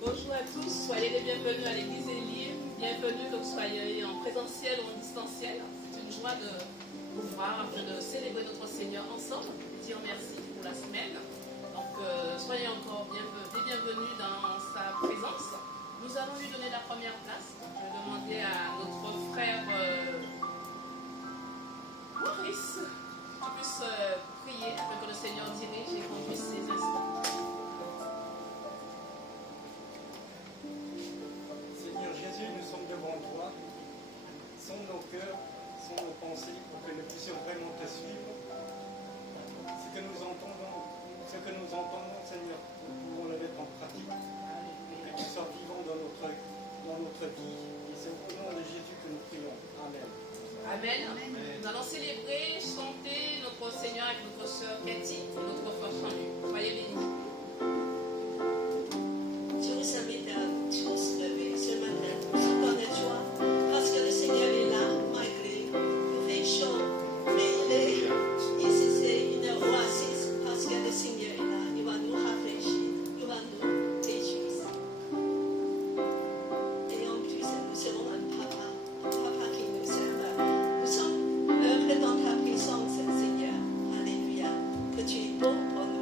Bonjour à tous, soyez les bienvenus à l'église Élie. Bienvenue, donc soyez en présentiel ou en distanciel. C'est une joie de vous voir afin de célébrer notre Seigneur ensemble, dire merci pour la semaine. Donc soyez encore bienvenus dans sa présence. Nous allons lui donner la première place. Je vais demander à notre frère Maurice que tu puisses prier afin que le Seigneur dirige et conduise ces instants. Seigneur Jésus, nous sommes devant toi. Sonde nos cœurs, sonde nos pensées pour que nous puissions vraiment te suivre. Ce que nous entendons, Seigneur, nous pouvons le mettre en pratique. Que tu sois vivant dans notre vie. Et c'est au nom de Jésus que nous prions. Amen. Amen. Nous allons célébrer, chanter notre Seigneur avec notre sœur Cathy et notre frère Jean-Luc. Soyez bénis. Je vous invite à tous se lever ce matin, sans de joie, parce que le Seigneur est là, malgré. Il fait chaud, mais ici c'est une oasis, parce que le Seigneur est là. Il va nous rafraîchir, il va nous réjouir. Et en plus, nous serons un papa qui nous aime. Nous sommes heureux dans ta puissance, Seigneur. Alléluia. Que tu es bon pour nous.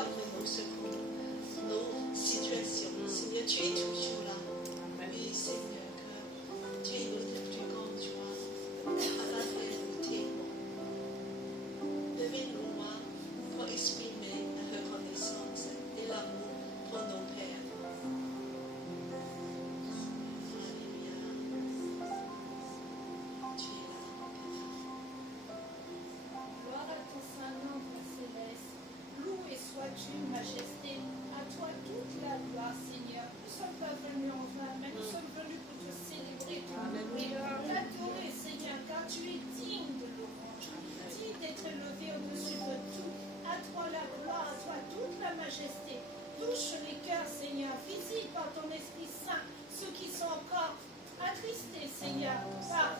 toi pour nos secours, nos situations. Seigneur, tu es toujours là. Oui, Seigneur, que tu es notre plus grande joie. À travers nous témoins. Levez nos mains pour exprimer la reconnaissance et l'amour pour nos pères. Alléluia. Tu es là. Gloire à ton saint nom, Père céleste. Loué sois-tu, majesté. À toi toute la gloire, Seigneur. Nous ne sommes pas venus en vain, mais nous sommes venus pour te célébrer, te louer, t'adorer, Seigneur, car tu es digne de louange, digne d'être élevé au-dessus de tout. À toi la gloire, à toi toute la majesté. Touche les cœurs, Seigneur. Visite par ton Esprit Saint ceux qui sont encore attristés, Seigneur. Car,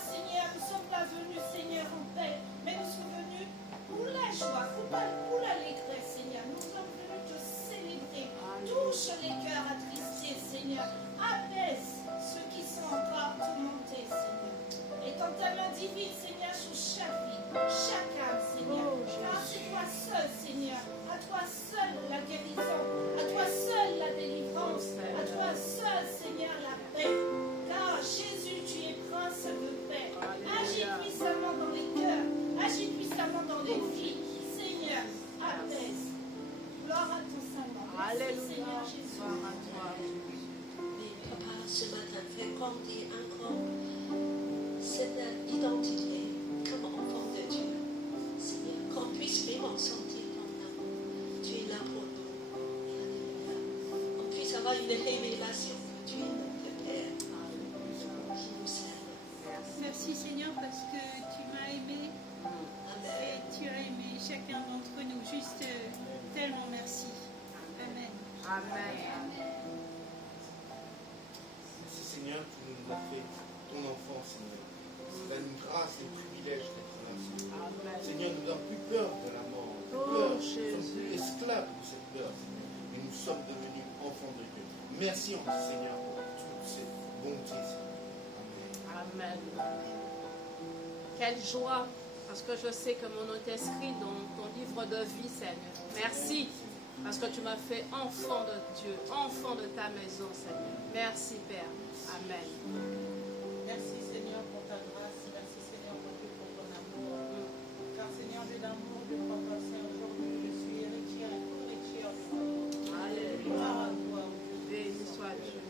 Seigneur, nous ne sommes pas venus, Seigneur, en paix, mais nous sommes venus pour la joie, pour l'allégresse, Seigneur. Nous sommes venus te célébrer. Touche les cœurs attristés, Seigneur. Apaise ceux qui sont encore tourmentés, Seigneur. Étends ta main divine, Seigneur, sur chaque vie, chaque âme, Seigneur. Car c'est toi seul, Seigneur. À toi seul la guérison. À toi seul la délivrance. À toi seul, Seigneur, la paix. Car Jésus, tu es prince de paix. Agis puissamment dans les cœurs. Agis puissamment dans les vies. Seigneur, apaise. Gloire à ton Saint-Nom. Merci, Seigneur Jésus. Mais Papa, ce matin, fais grandir encore cette identité comme enfant de Dieu. Seigneur, qu'on puisse vraiment sentir ton amour. Tu es là pour nous. Alléluia. On puisse avoir une révélation que tu es notre Père qui nous aime. Merci Seigneur parce que tu m'as aimé Amen. et tu as aimé chacun d'entre nous. Juste tellement merci. Amen. Merci Seigneur, tu nous as fait ton enfant, Seigneur. C'est une grâce et un privilège d'être là, Seigneur. Seigneur, nous n'avons plus peur de la mort, plus peur, nous ne sommes plus esclaves de cette peur, Seigneur. Et nous sommes devenus enfants de Dieu. Merci Seigneur pour toutes ces bontés, Seigneur. Amen. Quelle joie, parce que je sais que mon nom est inscrit dans ton livre de vie, Seigneur. Merci, parce que tu m'as fait enfant de Dieu, enfant de ta maison, Seigneur. Merci, Père. Amen. Merci Seigneur pour ta grâce, merci Seigneur pour ton amour. Car Seigneur, de l'amour de Papa Saint, aujourd'hui je suis héritière et co-héritière de ton amour. Alléluia. Gloire à toi. Béni soit Dieu.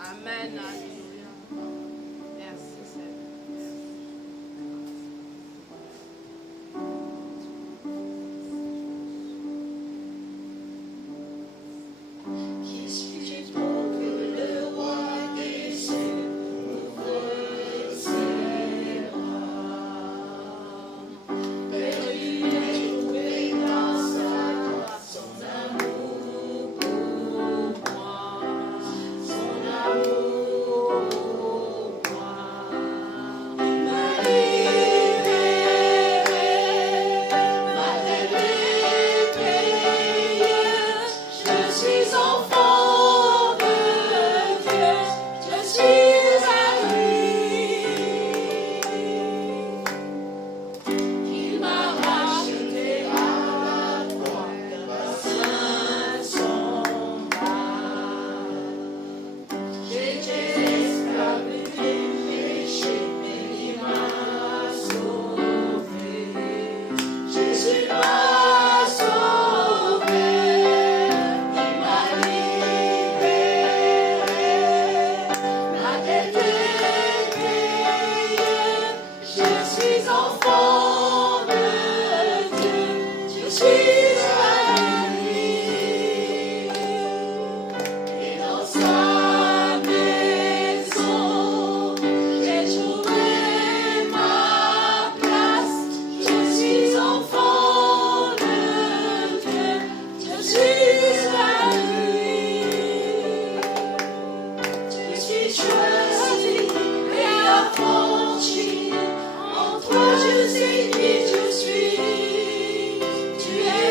Amen. Alléluia. Merci, Seigneur. Qui suis-je pour que le roi des cieux ouvre ses bras? Perdu et trouvé grâce à toi, son amour pour moi, son amour pour moi. M'a libéré, m'a délivré. Je suis enfant de Dieu, je suis à lui. Il m'a racheté à la croix, par son bras. J'étais esclave du péché, mais il m'a sauvé. Jésus m'a sauvé. Il m'a libéré, ma dette est payée. Je suis enfant de Dieu, je suis à lui. Et dans sa maison, j'ai trouvé ma place. Je suis enfant de Dieu, je suis à lui. Je suis choisi et affranchi. En toi je sais qui je suis. Tu es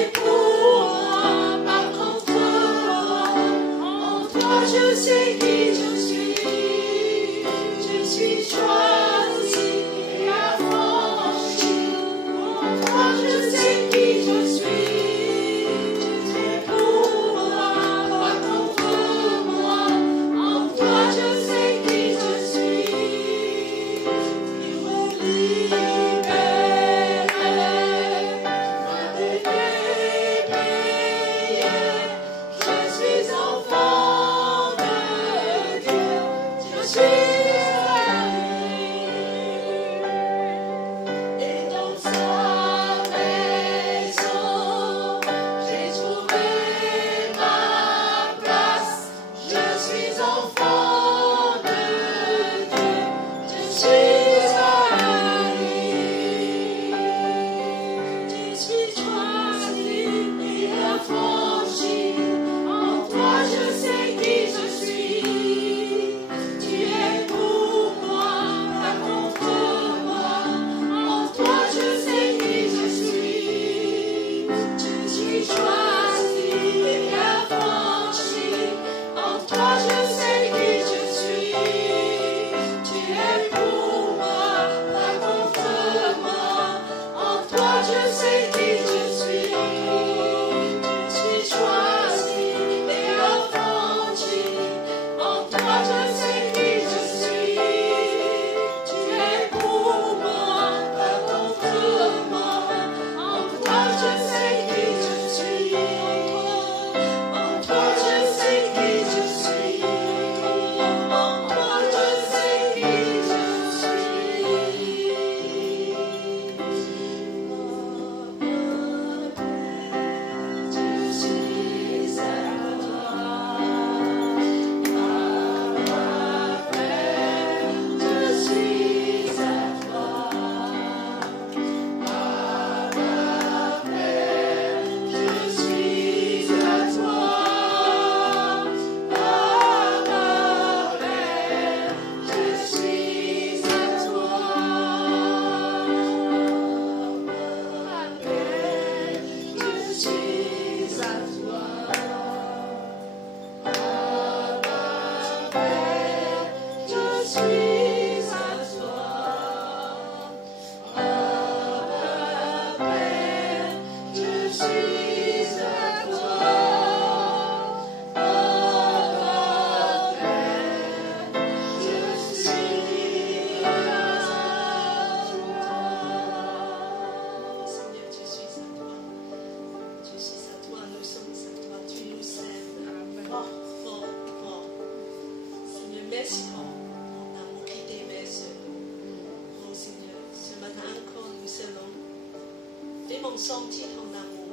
Sentir ton amour,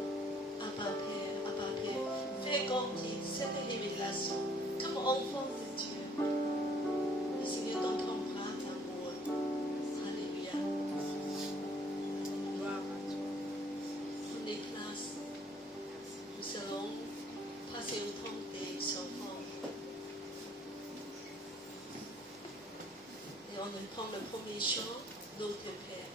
Abba Père, fais grandir cette révélation comme enfant de Dieu. Et Seigneur, dans ton bras d'amour, alléluia. Gloire à toi. Pour les classes, nous allons passer au temps des enfants. Et on prend le premier chant, notre Père.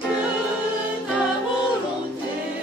Que ta volonté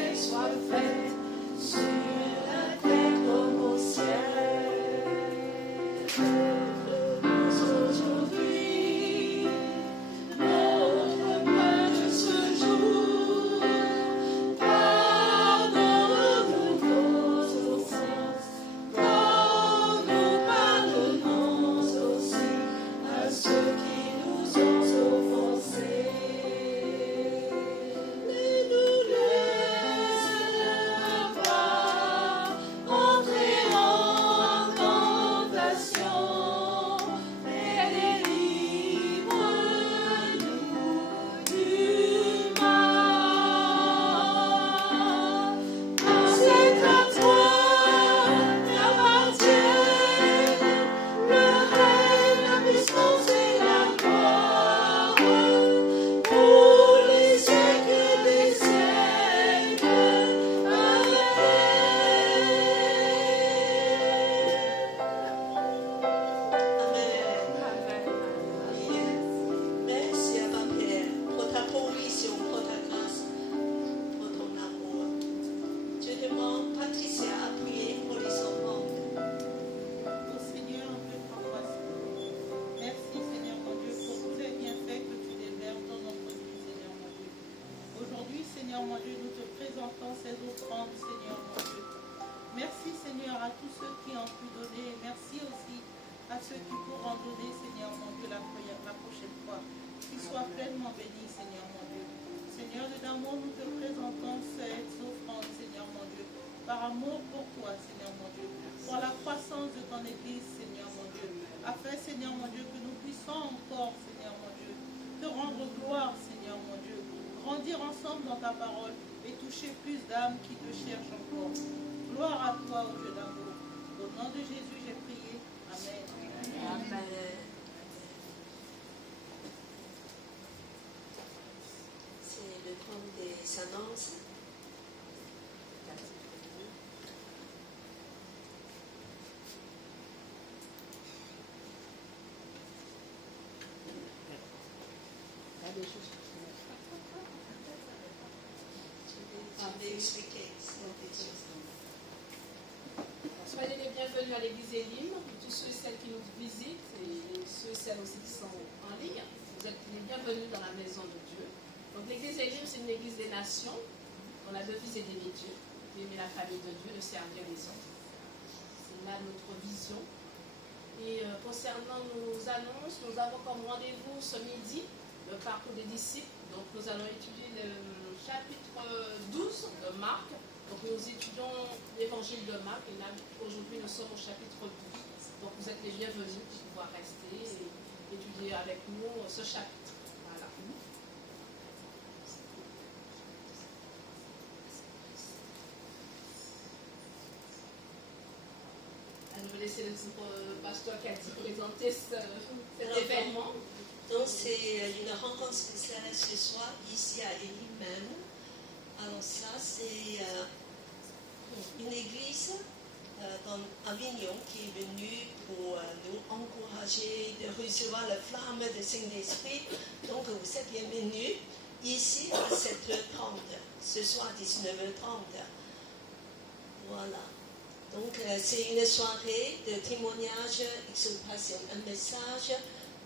ces offrandes, Seigneur mon Dieu. Merci, Seigneur, à tous ceux qui ont pu donner. Merci aussi à ceux qui pourront donner, Seigneur mon Dieu, la prochaine fois. Qu'ils soient pleinement bénis, Seigneur mon Dieu. Seigneur de l'amour, nous te présentons cette offrande, Seigneur mon Dieu, par amour pour toi, Seigneur mon Dieu, pour la croissance de ton Église, Seigneur mon Dieu, afin, Seigneur mon Dieu, que nous puissions encore, Seigneur mon Dieu, te rendre gloire, Seigneur mon Dieu, grandir ensemble dans ta parole et toucher plus d'âmes qui te cherchent encore. Gloire à toi, ô Dieu d'amour. Au nom de Jésus, j'ai prié. Amen. Amen. C'est le temps des annonces. Je vais expliquer. Soyez les bienvenus à l'église Elim, tous ceux et celles qui nous visitent et ceux et celles aussi qui sont en ligne. Vous êtes les bienvenus dans la maison de Dieu. Donc l'église Elim, c'est une église des nations. On a devise et d'aimer Dieu, d'aimer la famille de Dieu, de servir les autres. C'est là notre vision. Et concernant nos annonces, nous avons comme rendez-vous ce midi le parcours des disciples. Donc nous allons étudier le chapitre 12 de Marc. Donc nous étudions l'évangile de Marc et là aujourd'hui nous sommes au chapitre 12. Donc vous êtes les bienvenus pour pouvoir rester et étudier avec nous ce chapitre. Voilà. Je vais laisser le pasteur Cathy présenter cet événement. Donc c'est une rencontre spéciale ce soir ici à Elim même. Alors ça c'est une église dans Avignon qui est venue pour nous encourager de recevoir la flamme du Saint-Esprit. Donc vous êtes bienvenus ici à 7h30, ce soir 19h30. Voilà. Donc c'est une soirée de témoignage, exaltation, un message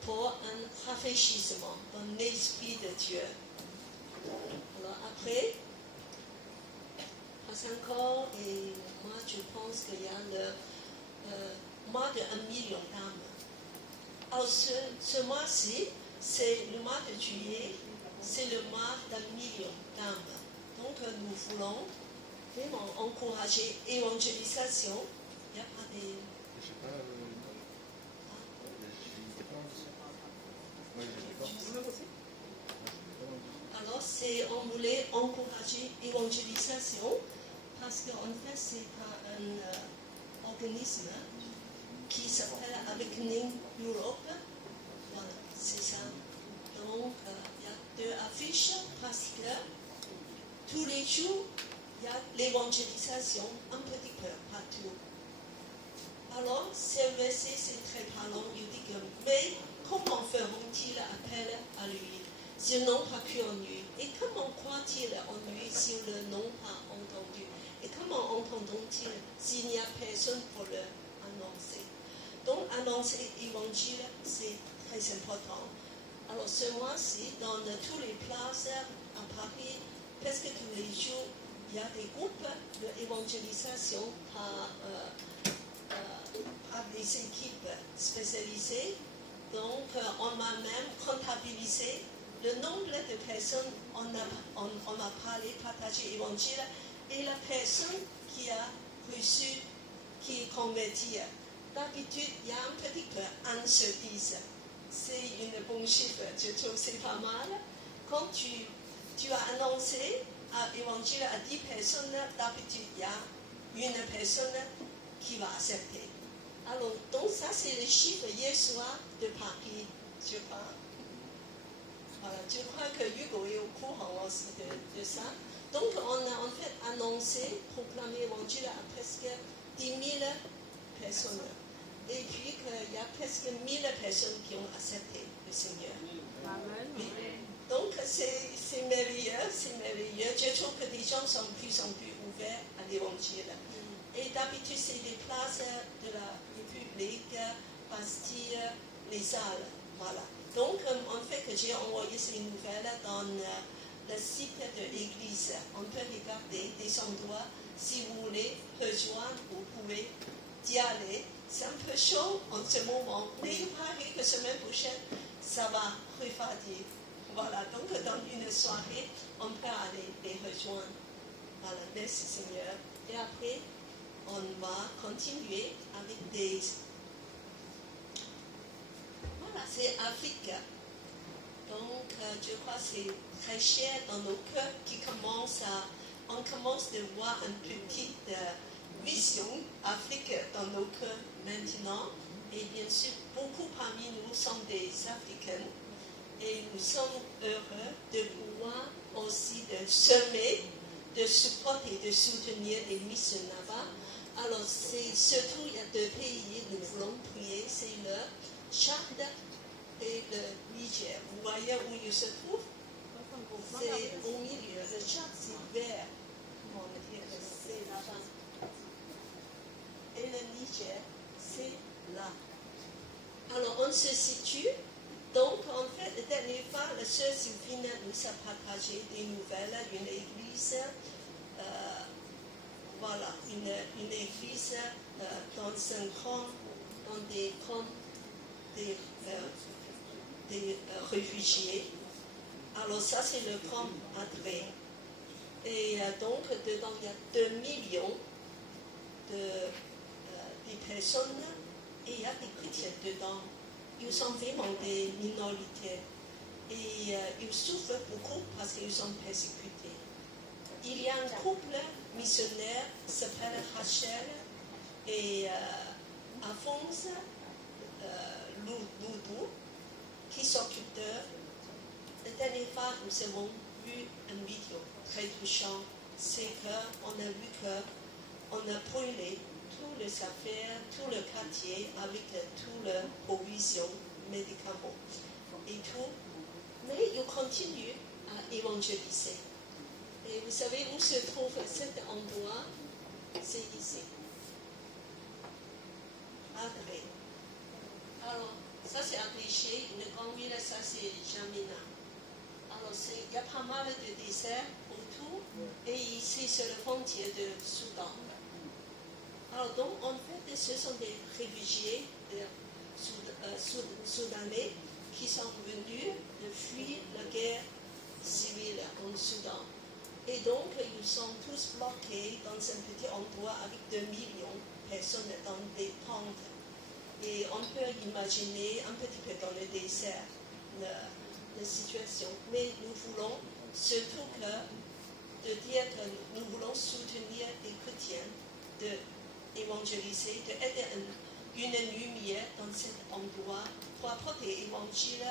pour un rafraîchissement dans l'Esprit de Dieu. Alors après, encore, et moi je pense qu'il y a le mois de 1 million d'âmes. Alors ce mois-ci, c'est le mois de juillet, c'est le mois d'1 million d'âmes. Donc nous voulons vraiment encourager l'évangélisation. Il n'y a pas des... Je sais pas. Alors, on voulait encourager l'évangélisation parce qu'en fait, c'est un organisme qui s'appelle Awakening Europe. Voilà, c'est ça. Donc, il y a 2 affiches parce que tous les jours, il y a l'évangélisation un petit peu partout. Alors, ce verset, c'est très parlant. Il dit que, mais comment feront-ils appel à lui s'ils n'ont pas cru en lui? Et comment croient-ils en lui s'ils ne l'ont pas entendu? Et comment entendront-ils s'il n'y a personne pour leur annoncer? Donc, annoncer l'évangile, c'est très important. Alors, ce mois-ci, dans toutes les places à Paris, presque tous les jours, il y a des groupes d'évangélisation par des équipes spécialisées. Donc, on a même comptabilisé le nombre de personnes on a parlé, partagé l'évangile et la personne qui a reçu, qui est convertie. D'habitude, il y a un petit peu 1 sur 10. C'est une bonne chiffre, je trouve que c'est pas mal. Quand tu as annoncé l'évangile à 10 personnes, d'habitude, il y a une personne qui va accepter. Alors, donc ça, c'est le chiffre hier soir de Paris, je crois. Voilà, je crois que Hugo est au courant aussi de ça. Donc, on a en fait annoncé, proclamé l'évangile à presque 10 000 personnes. Et puis qu'il y a presque 1000 personnes qui ont accepté le Seigneur. Amen. Oui. Donc, c'est merveilleux, c'est merveilleux. Je trouve que les gens sont de plus en plus ouverts à l'évangile. Et d'habitude, c'est des places de la République, Bastille, les salles. Voilà. Donc, en fait, que j'ai envoyé ces nouvelles dans le site de l'église. On peut regarder des endroits. Si vous voulez rejoindre, vous pouvez y aller. C'est un peu chaud en ce moment, mais il paraît que semaine prochaine, ça va refroidir. Voilà, donc dans une soirée, on peut aller les rejoindre. Voilà, merci Seigneur. Et après, on va continuer avec des... Voilà, c'est Afrique. Donc, je crois que c'est très cher dans nos cœurs on commence de voir une petite vision Afrique dans nos cœurs maintenant. Et bien sûr, beaucoup parmi nous sont des Africains. Et nous sommes heureux de pouvoir aussi de semer, de supporter, de soutenir les missions là-bas. Alors, c'est surtout, il y a deux pays, nous voulons prier, c'est le Tchad et le Niger. Vous voyez où il se trouve? C'est au milieu. Le Tchad, c'est vert. On va dire que c'est là-bas. Et le Niger, c'est là. Alors, on se situe. Donc, en fait, la dernière fois, la sœur Sylvine nous a partagé des nouvelles d'une église, voilà, une église dans un camp, dans des camps des réfugiés. Alors, ça, c'est le camp Adré. Et donc, dedans, il y a 2 millions de personnes et il y a des chrétiens dedans. Ils sont vraiment des minorités et ils souffrent beaucoup parce qu'ils sont persécutés. Il y a un couple missionnaire qui s'appelle Rachel et Alphonse Loudou qui s'occupe d'eux. La dernière fois, nous avons vu une vidéo très touchante. C'est qu'on a vu qu'on a brûlé toutes les affaires, tout le quartier avec toutes les provisions, médicaments et tout. Mais ils continuent à évangéliser. Et vous savez où se trouve cet endroit? C'est ici. Adré. Alors, ça c'est Adré, une grande ville, ça c'est Jamina. Alors, il y a pas mal de déserts autour et ici c'est le frontière de Soudan. Alors donc, en fait, ce sont des réfugiés soudanais qui sont venus de fuir la guerre civile en Soudan. Et donc, ils sont tous bloqués dans un petit endroit avec 2 millions de personnes dans des tentes. Et on peut imaginer un petit peu dans le désert la situation. Mais nous voulons surtout de dire que nous voulons soutenir les chrétiens de évangéliser, d'aider une lumière dans cet endroit pour apporter l'évangile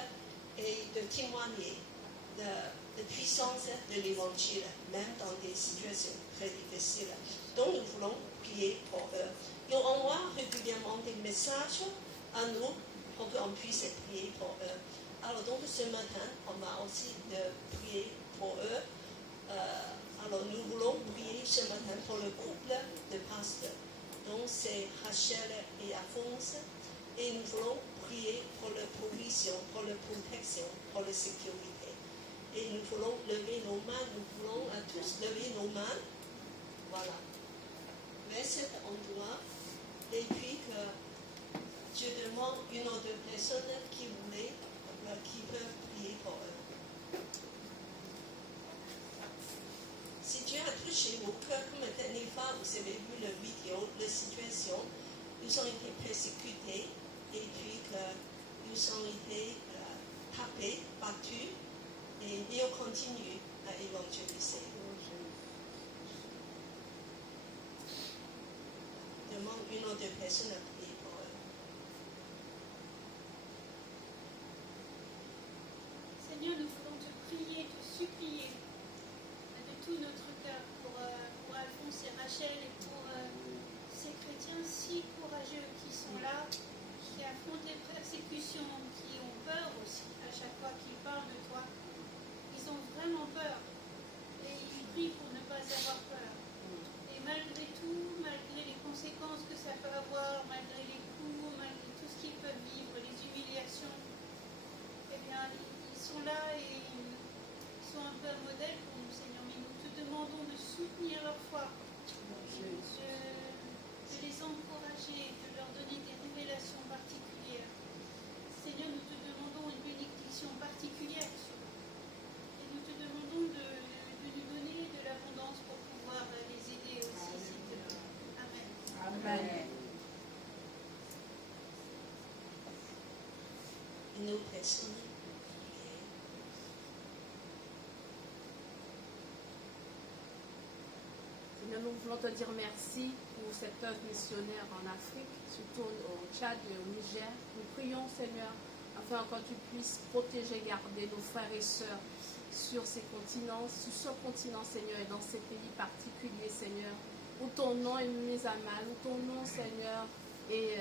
et de témoigner de la puissance de l'évangile, même dans des situations très difficiles. Donc nous voulons prier pour eux. Ils envoient régulièrement des messages à nous pour qu'on puisse prier pour eux. Alors donc ce matin, on va aussi prier pour eux. Alors nous voulons prier ce matin pour le couple de pasteurs. Donc c'est Rachel et Alphonse. Et nous voulons prier pour la provision, pour la protection, pour la sécurité. Et nous voulons lever nos mains, nous voulons à tous lever nos mains. Voilà. Vers cet endroit. Et puis que je demande une ou deux personnes qui voulaient, qui peuvent prier pour eux. Si Dieu a touché vos cœurs comme la dernière fois, vous avez vu la vidéo, la situation, ils ont été persécutés et puis qu'ils ont été tapés, battus et ils continuent à évangéliser. Demande une ou deux personnes à prier pour eux. Seigneur, nous voulons te prier, te supplier de tout notre cœur pour Alphonse et Rachel et pour ces chrétiens si courageux qui sont là, qui affrontent les persécutions, qui ont peur aussi à chaque fois qu'ils parlent de toi. Ils ont vraiment peur et ils prient pour ne pas avoir peur. Et malgré tout, malgré les conséquences que ça peut avoir, malgré les coups, malgré tout ce qu'ils peuvent vivre, les humiliations, eh bien, ils sont là et ils soient un peu un modèle pour nous, Seigneur, mais nous te demandons de soutenir leur foi, de les encourager, de leur donner des révélations particulières. Seigneur, nous te demandons une bénédiction particulière sur eux. Et nous te demandons de nous donner de l'abondance pour pouvoir les aider aussi, s'il te plaît. Amen. Amen. Une autre personne. Seigneur, nous voulons te dire merci pour cette œuvre missionnaire en Afrique, surtout au Tchad et au Niger. Nous prions, Seigneur, afin que tu puisses protéger, garder nos frères et sœurs sur ces continents, sur ce continent, Seigneur, et dans ces pays particuliers, Seigneur, où ton nom est mis à mal, où ton nom, Seigneur, est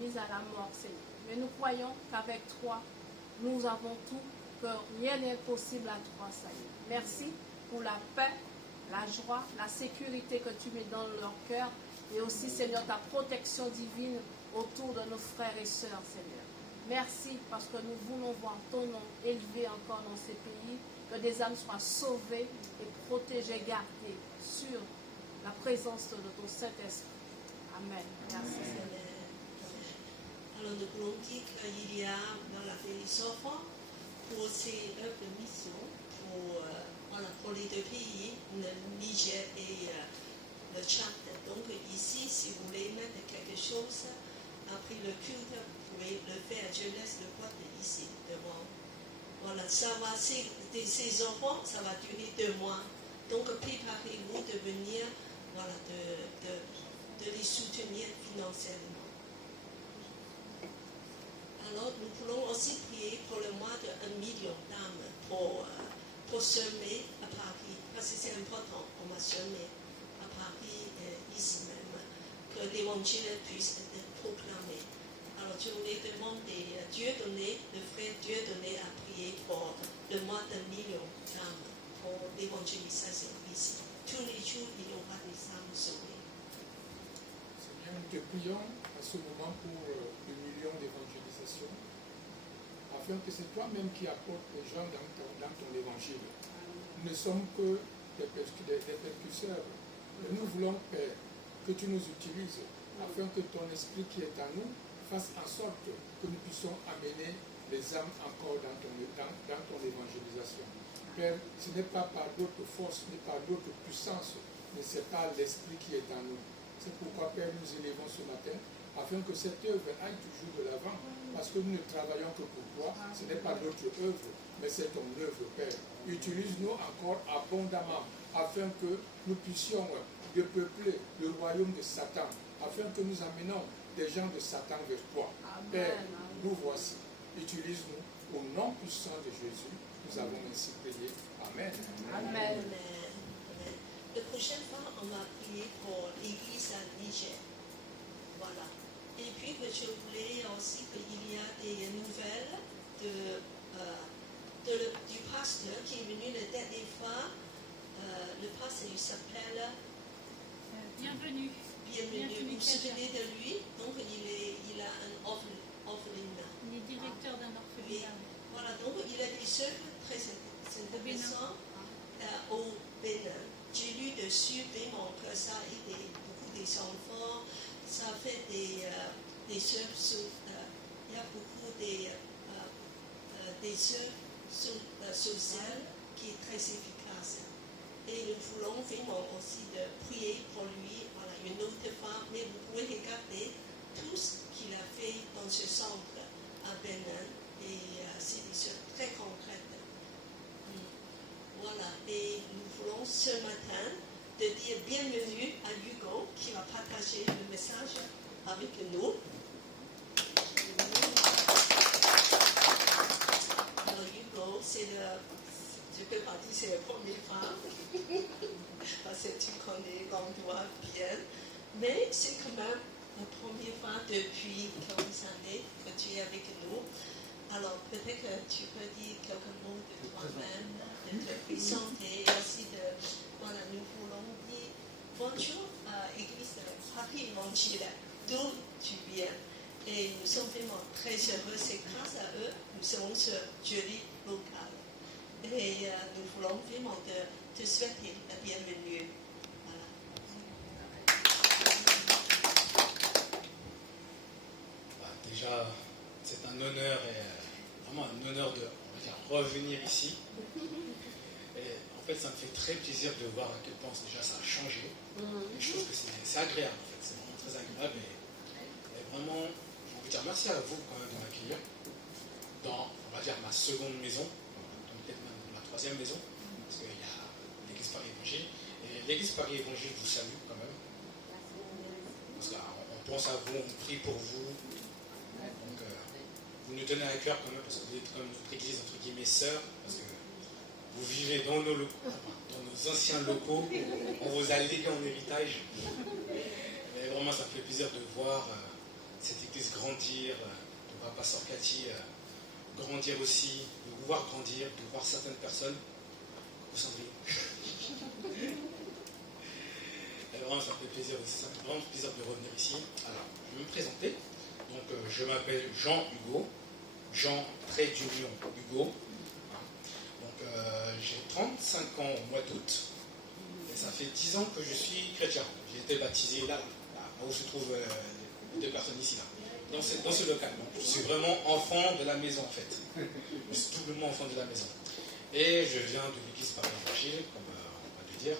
mis à la mort, Seigneur. Mais nous croyons qu'avec toi, nous avons tout, que rien n'est impossible à toi, Seigneur. Merci pour la paix, la joie, la sécurité que tu mets dans leur cœur et aussi, Seigneur, ta protection divine autour de nos frères et sœurs, Seigneur. Merci parce que nous voulons voir ton nom élevé encore dans ces pays, que des âmes soient sauvées et protégées, gardées sur la présence de ton Saint-Esprit. Amen. Merci, Seigneur. Alors nous voulons dire qu'il y a voilà, des enfants pour ces œuvres de mission, pour les deux pays, le Niger et le Tchad. Donc ici, si vous voulez mettre quelque chose, après le culte, vous pouvez le faire. Je laisse le boîte ici devant. Voilà, ça va, ces enfants, ça va durer 2 mois. Donc préparez-vous de venir, voilà, de les soutenir financièrement. Alors, nous voulons aussi prier pour le mois de 1 million d'âmes pour semer à Paris, parce que c'est important, on va semer à Paris, ici même, que l'évangile puisse être proclamé. Alors, je voulais demander à Dieudonné, le frère Dieudonné, à prier pour le mois d'1 million d'âmes pour l'évangélisation ici. Tous les jours, il y aura des âmes sauvées. Seigneur, nous te prions à ce moment pour le million d'évangélisation, afin que c'est toi-même qui apportes les gens dans ton évangile. Nous ne sommes que des percusseurs. Et nous voulons, Père, que tu nous utilises, afin que ton esprit qui est en nous fasse en sorte que nous puissions amener les âmes encore dans ton évangélisation. Père, ce n'est pas par d'autres forces, ce n'est pas d'autres puissances, mais c'est par l'esprit qui est en nous. C'est pourquoi, Père, nous élevons ce matin, afin que cette œuvre aille toujours de l'avant, parce que nous ne travaillons que pour toi, ce n'est pas notre œuvre, mais c'est ton œuvre, Père. Utilise-nous encore abondamment, afin que nous puissions peupler le royaume de Satan, afin que nous amenons des gens de Satan vers toi. Amen. Père, nous voici. Utilise-nous au nom puissant de Jésus. Nous avons ainsi prié. Amen. Amen. La prochaine fois, on va prier pour l'église à Niger. Voilà. Et puis, je voulais aussi qu'il y a des nouvelles du pasteur qui est venu la dernière fois. Le pasteur, il s'appelle Bienvenue. Vous vous souvenez de lui? Donc, il a un orphelinat. Il est directeur d'un orphelinat. Voilà, donc il a des œuvres très intéressantes au Bénin. J'ai lu dessus vraiment que ça a aidé beaucoup des enfants, ça fait des œuvres, il y a beaucoup des œuvres sociales qui est très efficace. Et nous voulons vraiment aussi de prier pour lui. Voilà, une autre femme, mais vous pouvez regarder tout ce qu'il a fait dans ce centre à Bénin. Et c'est des choses très concrètes. Voilà, et nous voulons ce matin de dire bienvenue à Hugo qui va partager le message avec nous. Alors Hugo, je peux pas dire c'est la première fois, parce que tu connais l'endroit bien, mais c'est quand même la première fois depuis quelques années que tu es avec nous. Alors, peut-être que tu peux dire quelques mots de toi-même, de te présenter, aussi de, voilà, nous voulons dire bonjour à l'église de Paris Évangile, d'où tu viens. Et nous sommes vraiment très heureux, c'est grâce à eux, nous sommes ce joli local. Et nous voulons vraiment te souhaiter la bienvenue. Voilà. Déjà, c'est un honneur et vraiment un honneur de, on va dire, revenir ici. Et en fait, ça me fait très plaisir de voir à quel point déjà ça a changé. Et je trouve que c'est agréable, en fait. C'est vraiment très agréable. Et vraiment, je veux dire merci à vous quand même de m'accueillir dans, on va dire, ma seconde maison, peut-être même ma troisième maison, parce qu'il y a l'église Paris Évangile. Et l'église Paris Évangile vous salue quand même. Parce qu'on pense à vous, on prie pour vous. Donc, vous nous tenez à cœur quand même, parce que vous êtes comme notre église, entre guillemets, sœur, parce que vous vivez dans nos locaux, dans nos anciens locaux, on vous a légué en héritage. Mais vraiment, ça me fait plaisir de voir cette église grandir, de voir Pasteur Cathy grandir aussi, de vous voir grandir, de voir certaines personnes. Vous Sandrine. Et vraiment, ça me fait plaisir aussi, ça me fait vraiment plaisir de revenir ici. Alors, je vais me présenter. Donc, je m'appelle Jean Hugo, Jean trait d'union Hugo. Donc, j'ai 35 ans au mois d'août. Et ça fait 10 ans que je suis chrétien. J'ai été baptisé là où se trouvent les deux personnes ici, là. Dans ce local. Donc, je suis vraiment enfant de la maison, en fait. Je suis doublement enfant de la maison. Et je viens de l'église Paris Évangile, comme on va le dire.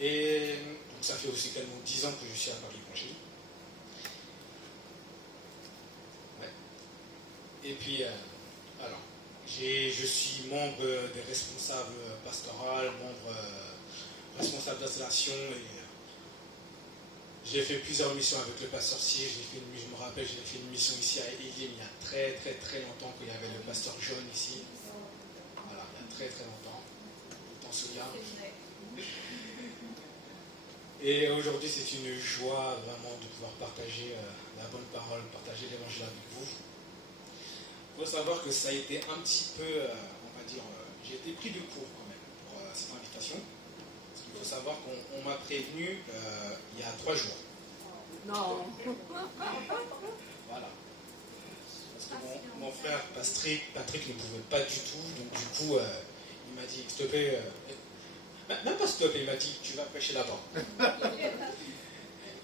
Et donc, ça fait aussi également 10 ans que je suis à Paris Évangile. Et puis, alors, je suis membre des responsables pastoraux, membre responsable d'installation. Et j'ai fait plusieurs missions avec le pasteur Sier. Je me rappelle, j'ai fait une mission ici à Elim il y a très très très longtemps, qu'il y avait le pasteur John ici. Voilà, il y a très très longtemps. Tu t'en souviens? Et aujourd'hui, c'est une joie vraiment de pouvoir partager la bonne parole, partager l'évangile avec vous. Il faut savoir que ça a été un petit peu, on va dire, j'ai été pris de court quand même pour cette invitation. Parce qu'il faut savoir qu'on m'a prévenu il y a 3 jours. Non. Voilà. Parce que mon frère Patrick ne pouvait pas du tout, donc du coup, il m'a dit, s'il te plaît, même pas s'il te plaît, il m'a dit, tu vas prêcher là-bas.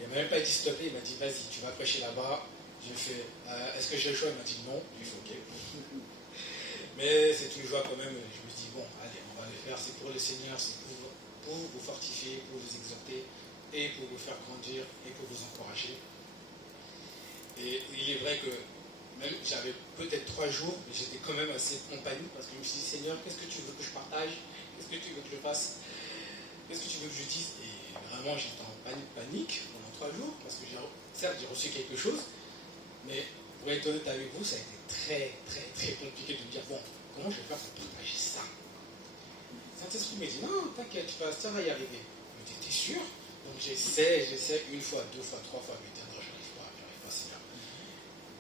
Il m'a même pas dit s'il te plaît, il m'a dit, vas-y, tu vas prêcher là-bas. J'ai fait, est-ce que j'ai le choix? Il m'a dit non. J'ai fait ok. Mais c'est une joie quand même. Je me suis dit, bon, allez, on va le faire. C'est pour le Seigneur, c'est pour vous fortifier, pour vous exhorter, et pour vous faire grandir, et pour vous encourager. Et il est vrai que même j'avais peut-être 3 jours, mais j'étais quand même assez en panique, parce que je me suis dit, Seigneur, qu'est-ce que tu veux que je partage? Qu'est-ce que tu veux que je fasse? Qu'est-ce que tu veux que je dise? Et vraiment, j'étais en panique pendant 3 jours, parce que certes, j'ai reçu quelque chose. Mais pour être honnête avec vous, ça a été très très très compliqué de me dire, bon, comment je vais faire pour partager ça? Saint-Esprit me dit, non, t'inquiète, ça va y arriver. Je me dis, t'es sûr? Donc j'essaie 1 fois, 2 fois, 3 fois, je me dis, non, j'arrive pas, Seigneur.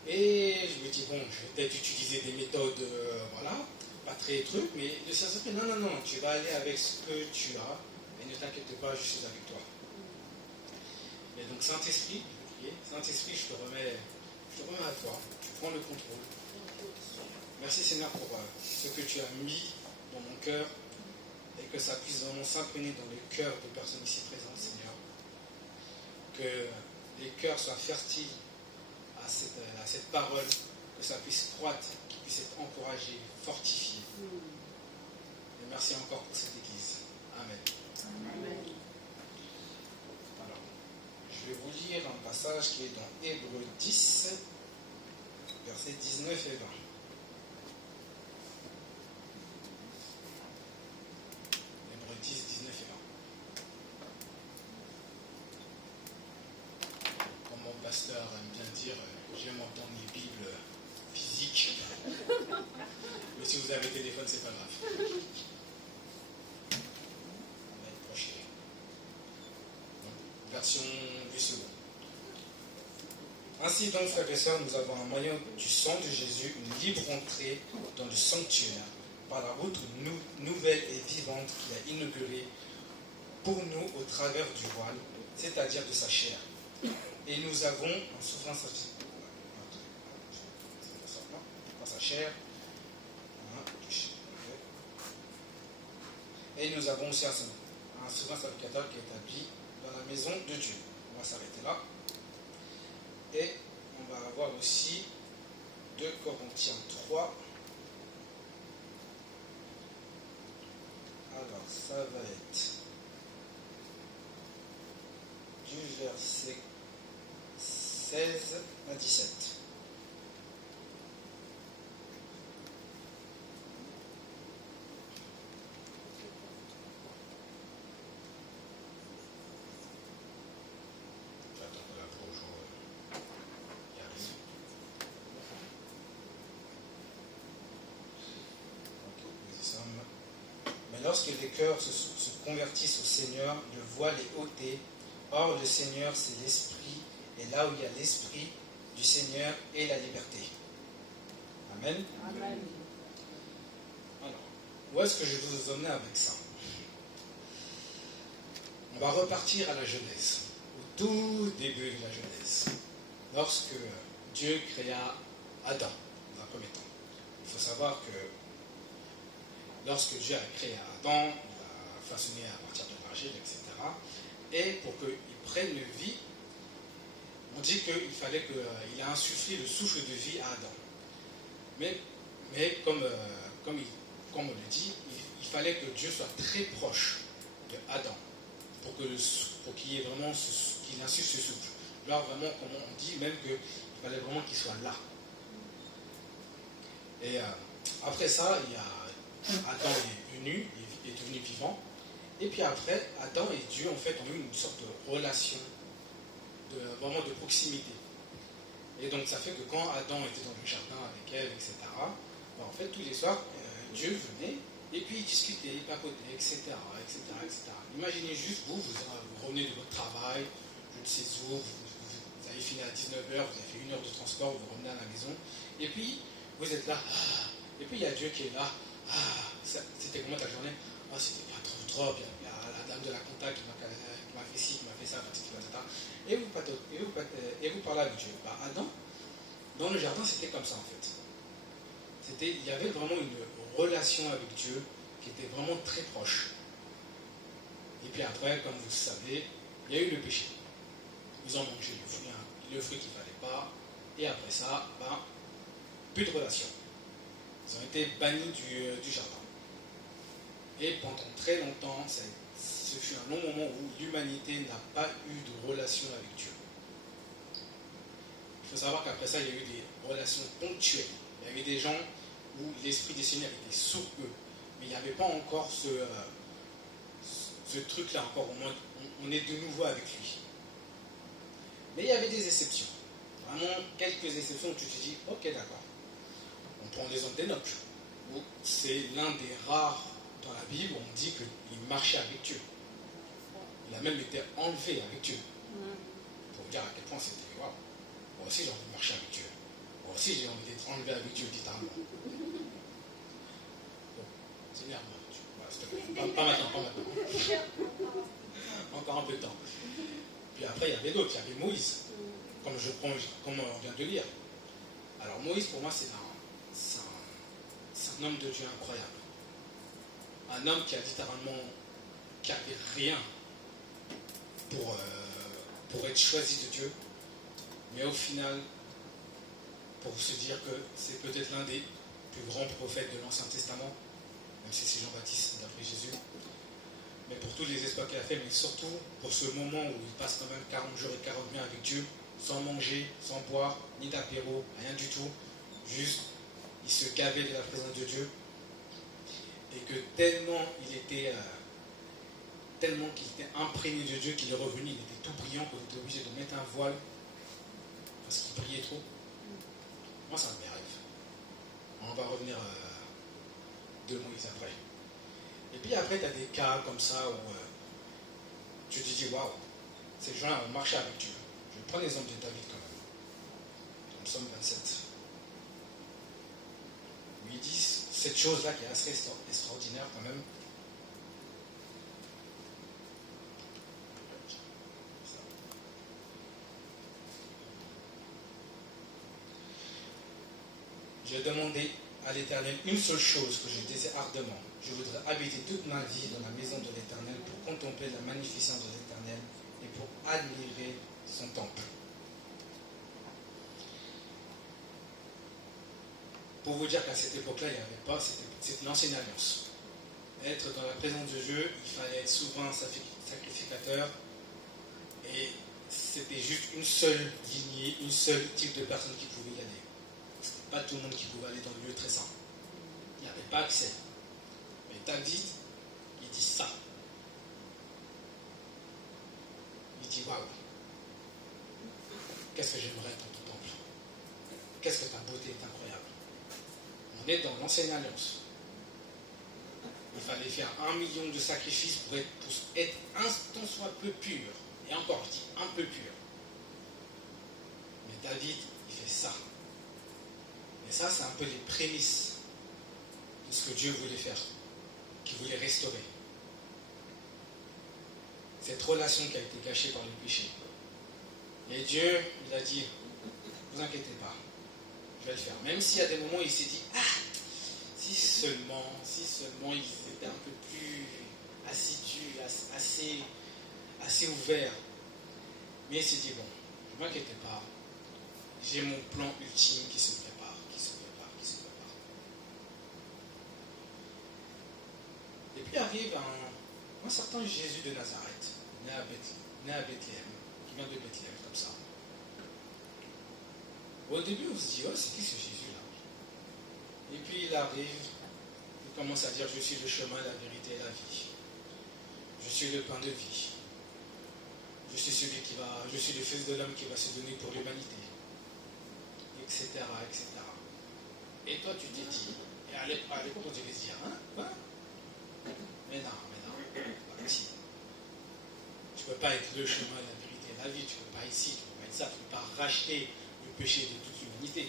Et je me dis, bon, je vais peut-être utiliser des méthodes, voilà, pas très trucs, mais le Saint-Esprit, non, tu vas aller avec ce que tu as, et ne t'inquiète pas, je suis avec toi. Et donc Saint-Esprit, Saint-Esprit, je te remets à toi, tu prends le contrôle. Merci Seigneur pour ce que tu as mis dans mon cœur et que ça puisse vraiment s'imprégner dans les cœurs des personnes ici présentes, Seigneur. Que les cœurs soient fertiles à cette parole, que ça puisse croître, qu'ils puissent être encouragés, fortifiés. Et merci encore pour cette Église. Amen. Amen. Je vais vous lire un passage qui est dans Hébreux 10, versets 19 et 20. Hébreux 10, 19 et 20. Comme mon pasteur aime bien dire, j'aime entendre les Bibles physiques. Mais si vous avez un téléphone, c'est pas grave. Version du second. Ainsi donc, frères et sœurs, nous avons un moyen du sang de Jésus, une libre entrée dans le sanctuaire, par la route nouvelle et vivante qu'il a inaugurée pour nous au travers du voile, c'est-à-dire de sa chair. Et nous avons, en souffrant sa chair, Et nous avons aussi un souverain sacrificateur qui est établi dans la maison de Dieu. On va s'arrêter là. Et on va avoir aussi 2 Corinthiens 3. Alors, ça va être du verset 16 à 17. J'attends que la prochaine y arrive. Ok, nous y sommes. Mais lorsque les cœurs se convertissent au Seigneur, le voile est ôté. Or, le Seigneur, c'est l'Esprit, et là où il y a l'Esprit du Seigneur et la liberté. Amen. Amen. Alors, où est-ce que je vais vous emmener avec ça? On va repartir à la Genèse, au tout début de la Genèse, lorsque Dieu créa Adam, dans un premier temps. Il faut savoir que lorsque Dieu a créé Adam, il l'a façonné à partir de l'argile, etc. Et pour qu'il prenne vie, on dit qu'il fallait qu'il ait insufflé le souffle de vie à Adam. Mais comme on le dit, il fallait que Dieu soit très proche de Adam pour qu'il y ait vraiment qu'il insuffle ce souffle. Là, vraiment, comme on dit, même qu'il fallait vraiment qu'il soit là. Et après ça, Adam est devenu vivant. Et puis après, Adam et Dieu, en fait, ont eu une sorte de relation, vraiment de proximité. Et donc, ça fait que quand Adam était dans le jardin avec Ève, etc., ben, en fait, tous les soirs, Dieu venait, et puis il discutait, il papotait, etc., etc., etc. Imaginez juste, vous revenez de votre travail, je ne sais où, vous avez fini à 19h, vous avez fait 1 heure de transport, vous revenez à la maison, et puis, vous êtes là, et puis il y a Dieu qui est là, c'était comment ta journée? C'était pas trop, il y a la dame de la compta qui m'a fait ci, qui m'a fait ça, etc. Et vous parlez avec Dieu. Bah, Adam, dans le jardin, c'était comme ça en fait. Il y avait vraiment une relation avec Dieu qui était vraiment très proche. Et puis après, comme vous le savez, il y a eu le péché. Ils ont mangé le fruit qu'il ne fallait pas. Et après ça, ben, plus de relation. Ils ont été bannis du jardin. Et pendant très longtemps, ce fut un long moment où l'humanité n'a pas eu de relation avec Dieu. Il faut savoir qu'après ça, il y a eu des relations ponctuelles. Il y avait des gens où l'Esprit du Seigneur était sur eux. Mais il n'y avait pas encore ce truc-là, encore au moins, on est de nouveau avec lui. Mais il y avait des exceptions. Vraiment, quelques exceptions où tu te dis, ok, d'accord. On prend l'exemple d'Enoch, où c'est l'un des rares dans la Bible où on dit qu'il marchait avec Dieu. Il a même été enlevé avec Dieu. Pour dire à quel point c'était, waouh, moi aussi j'ai envie de marcher avec Dieu. Moi aussi j'ai envie d'être enlevé avec Dieu, littéralement. Bon, Seigneur, pas maintenant. Encore un peu de temps. Puis après, il y avait d'autres. Il y avait Moïse, comme on vient de lire. Alors Moïse, pour moi, c'est un homme de Dieu incroyable. Un homme qui a littéralement, qui n'avait rien pour être choisi de Dieu, mais au final, pour se dire que c'est peut-être l'un des plus grands prophètes de l'Ancien Testament, même si c'est Jean-Baptiste d'après Jésus, mais pour tous les exploits qu'il a fait, mais surtout pour ce moment où il passe quand même 40 jours et 40 nuits avec Dieu, sans manger, sans boire, ni d'apéro, rien du tout, juste, il se gavait de la présence de Dieu, et que tellement qu'il était imprégné de Dieu qu'il est revenu, il était tout brillant qu'on était obligé de mettre un voile parce qu'il brillait trop. Moi, c'est un de mes rêves. On va revenir de Moïse après. Et puis après, tu as des cas comme ça où tu te dis, waouh, ces gens-là ont marché avec Dieu. Je vais prendre l'exemple de David quand même. Dans Psaume 27. Où il dit cette chose-là qui est assez extraordinaire quand même. J'ai demandé à l'Éternel une seule chose que je désire ardemment. Je voudrais habiter toute ma vie dans la maison de l'Éternel pour contempler la magnificence de l'Éternel et pour admirer son temple. Pour vous dire qu'à cette époque-là, il n'y avait pas, c'était l'ancienne alliance. Être dans la présence de Dieu, il fallait être souvent sacrificateur. Et c'était juste une seule lignée, une seule type de personne qui pouvait y aller. C'était pas tout le monde qui pouvait aller dans le lieu très saint. Il n'y avait pas accès. Mais David, il dit ça. Il dit waouh, qu'est-ce que j'aimerais dans ton temple. Qu'est-ce que ta beauté est incroyable. On est dans l'ancienne alliance. Il fallait faire 1 million de sacrifices pour être un tant soit peu pur. Et encore, je dis un peu pur. Mais David, il fait ça. Et ça, c'est un peu les prémices de ce que Dieu voulait faire, qu'il voulait restaurer. Cette relation qui a été gâchée par le péché. Et Dieu, il a dit, ne vous inquiétez pas, je vais le faire. Même s'il y a des moments où il s'est dit, ah, si seulement ils étaient un peu plus assidus, assez ouverts. Mais il s'est dit, bon, ne m'inquiétez pas, j'ai mon plan ultime qui se prépare. Et puis arrive un certain Jésus de Nazareth, né à Bethléem, qui vient de Bethléem, comme ça. Au début, on se dit, oh, c'est qui ce Jésus-là? Et puis il arrive, il commence à dire, je suis le chemin, la vérité et la vie. Je suis le pain de vie. Je suis le Fils de l'homme qui va se donner pour l'humanité. Etc., etc. Et toi, tu t'es dit, et à l'époque, on devait se dire, hein? Quoi? Mais non, pas ici. Tu ne peux pas être le chemin, la vérité et la vie. Tu ne peux pas ici, tu ne peux pas être ça. Tu ne peux pas racheter le péché de toute l'humanité.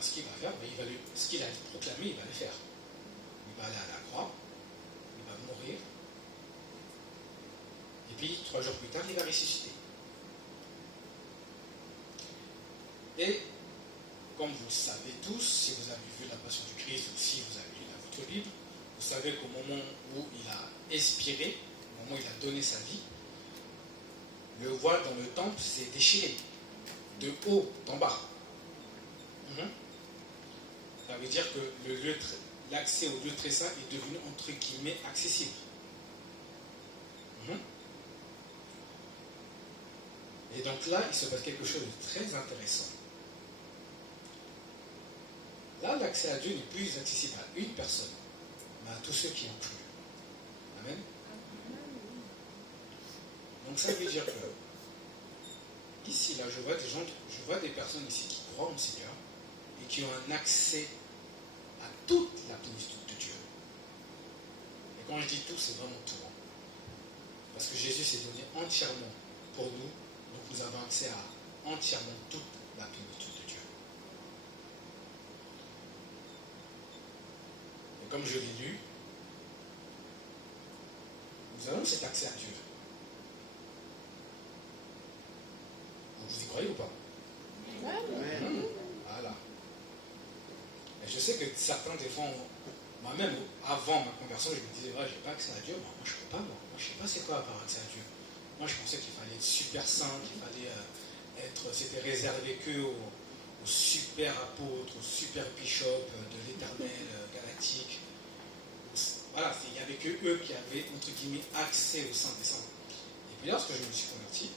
Ce qu'il va faire, ce qu'il a proclamé, il va le faire. Il va aller à la croix, il va mourir, et puis 3 jours plus tard, il va ressusciter. Et, comme vous le savez tous, si vous avez vu la Passion du Christ, ou si vous avez lu votre Bible, vous savez qu'au moment où il a expiré, au moment où il a donné sa vie, le voile dans le temple s'est déchiré, de haut en bas. Ça veut dire que l'accès au lieu très saint est devenu entre guillemets accessible. Et donc là, il se passe quelque chose de très intéressant. Là, l'accès à Dieu n'est plus accessible à une personne, mais à tous ceux qui ont cru. Amen. Donc ça veut dire que ici, là, je vois des personnes ici qui croient en Seigneur et qui ont un accès à toute la plénitude de Dieu. Et quand je dis tout, c'est vraiment tout. Parce que Jésus s'est donné entièrement pour nous, donc nous avons accès à entièrement toute la plénitude de Dieu. Et comme je l'ai lu, nous avons cet accès à Dieu. Vous y croyez ou pas? Amen. Voilà. Et je sais que certains, des fois, moi-même, avant ma conversion, je me disais, ouais, j'ai pas accès à Dieu. Moi, je ne peux pas, moi. Je ne sais pas c'est quoi avoir accès à Dieu. Moi, je pensais qu'il fallait être super saint, qu'il fallait c'était réservé que aux super apôtres, aux super bishops de l'Éternel galactique. Voilà, il n'y avait que eux qui avaient, entre guillemets, accès au Saint des Saints. Et puis lorsque je me suis converti,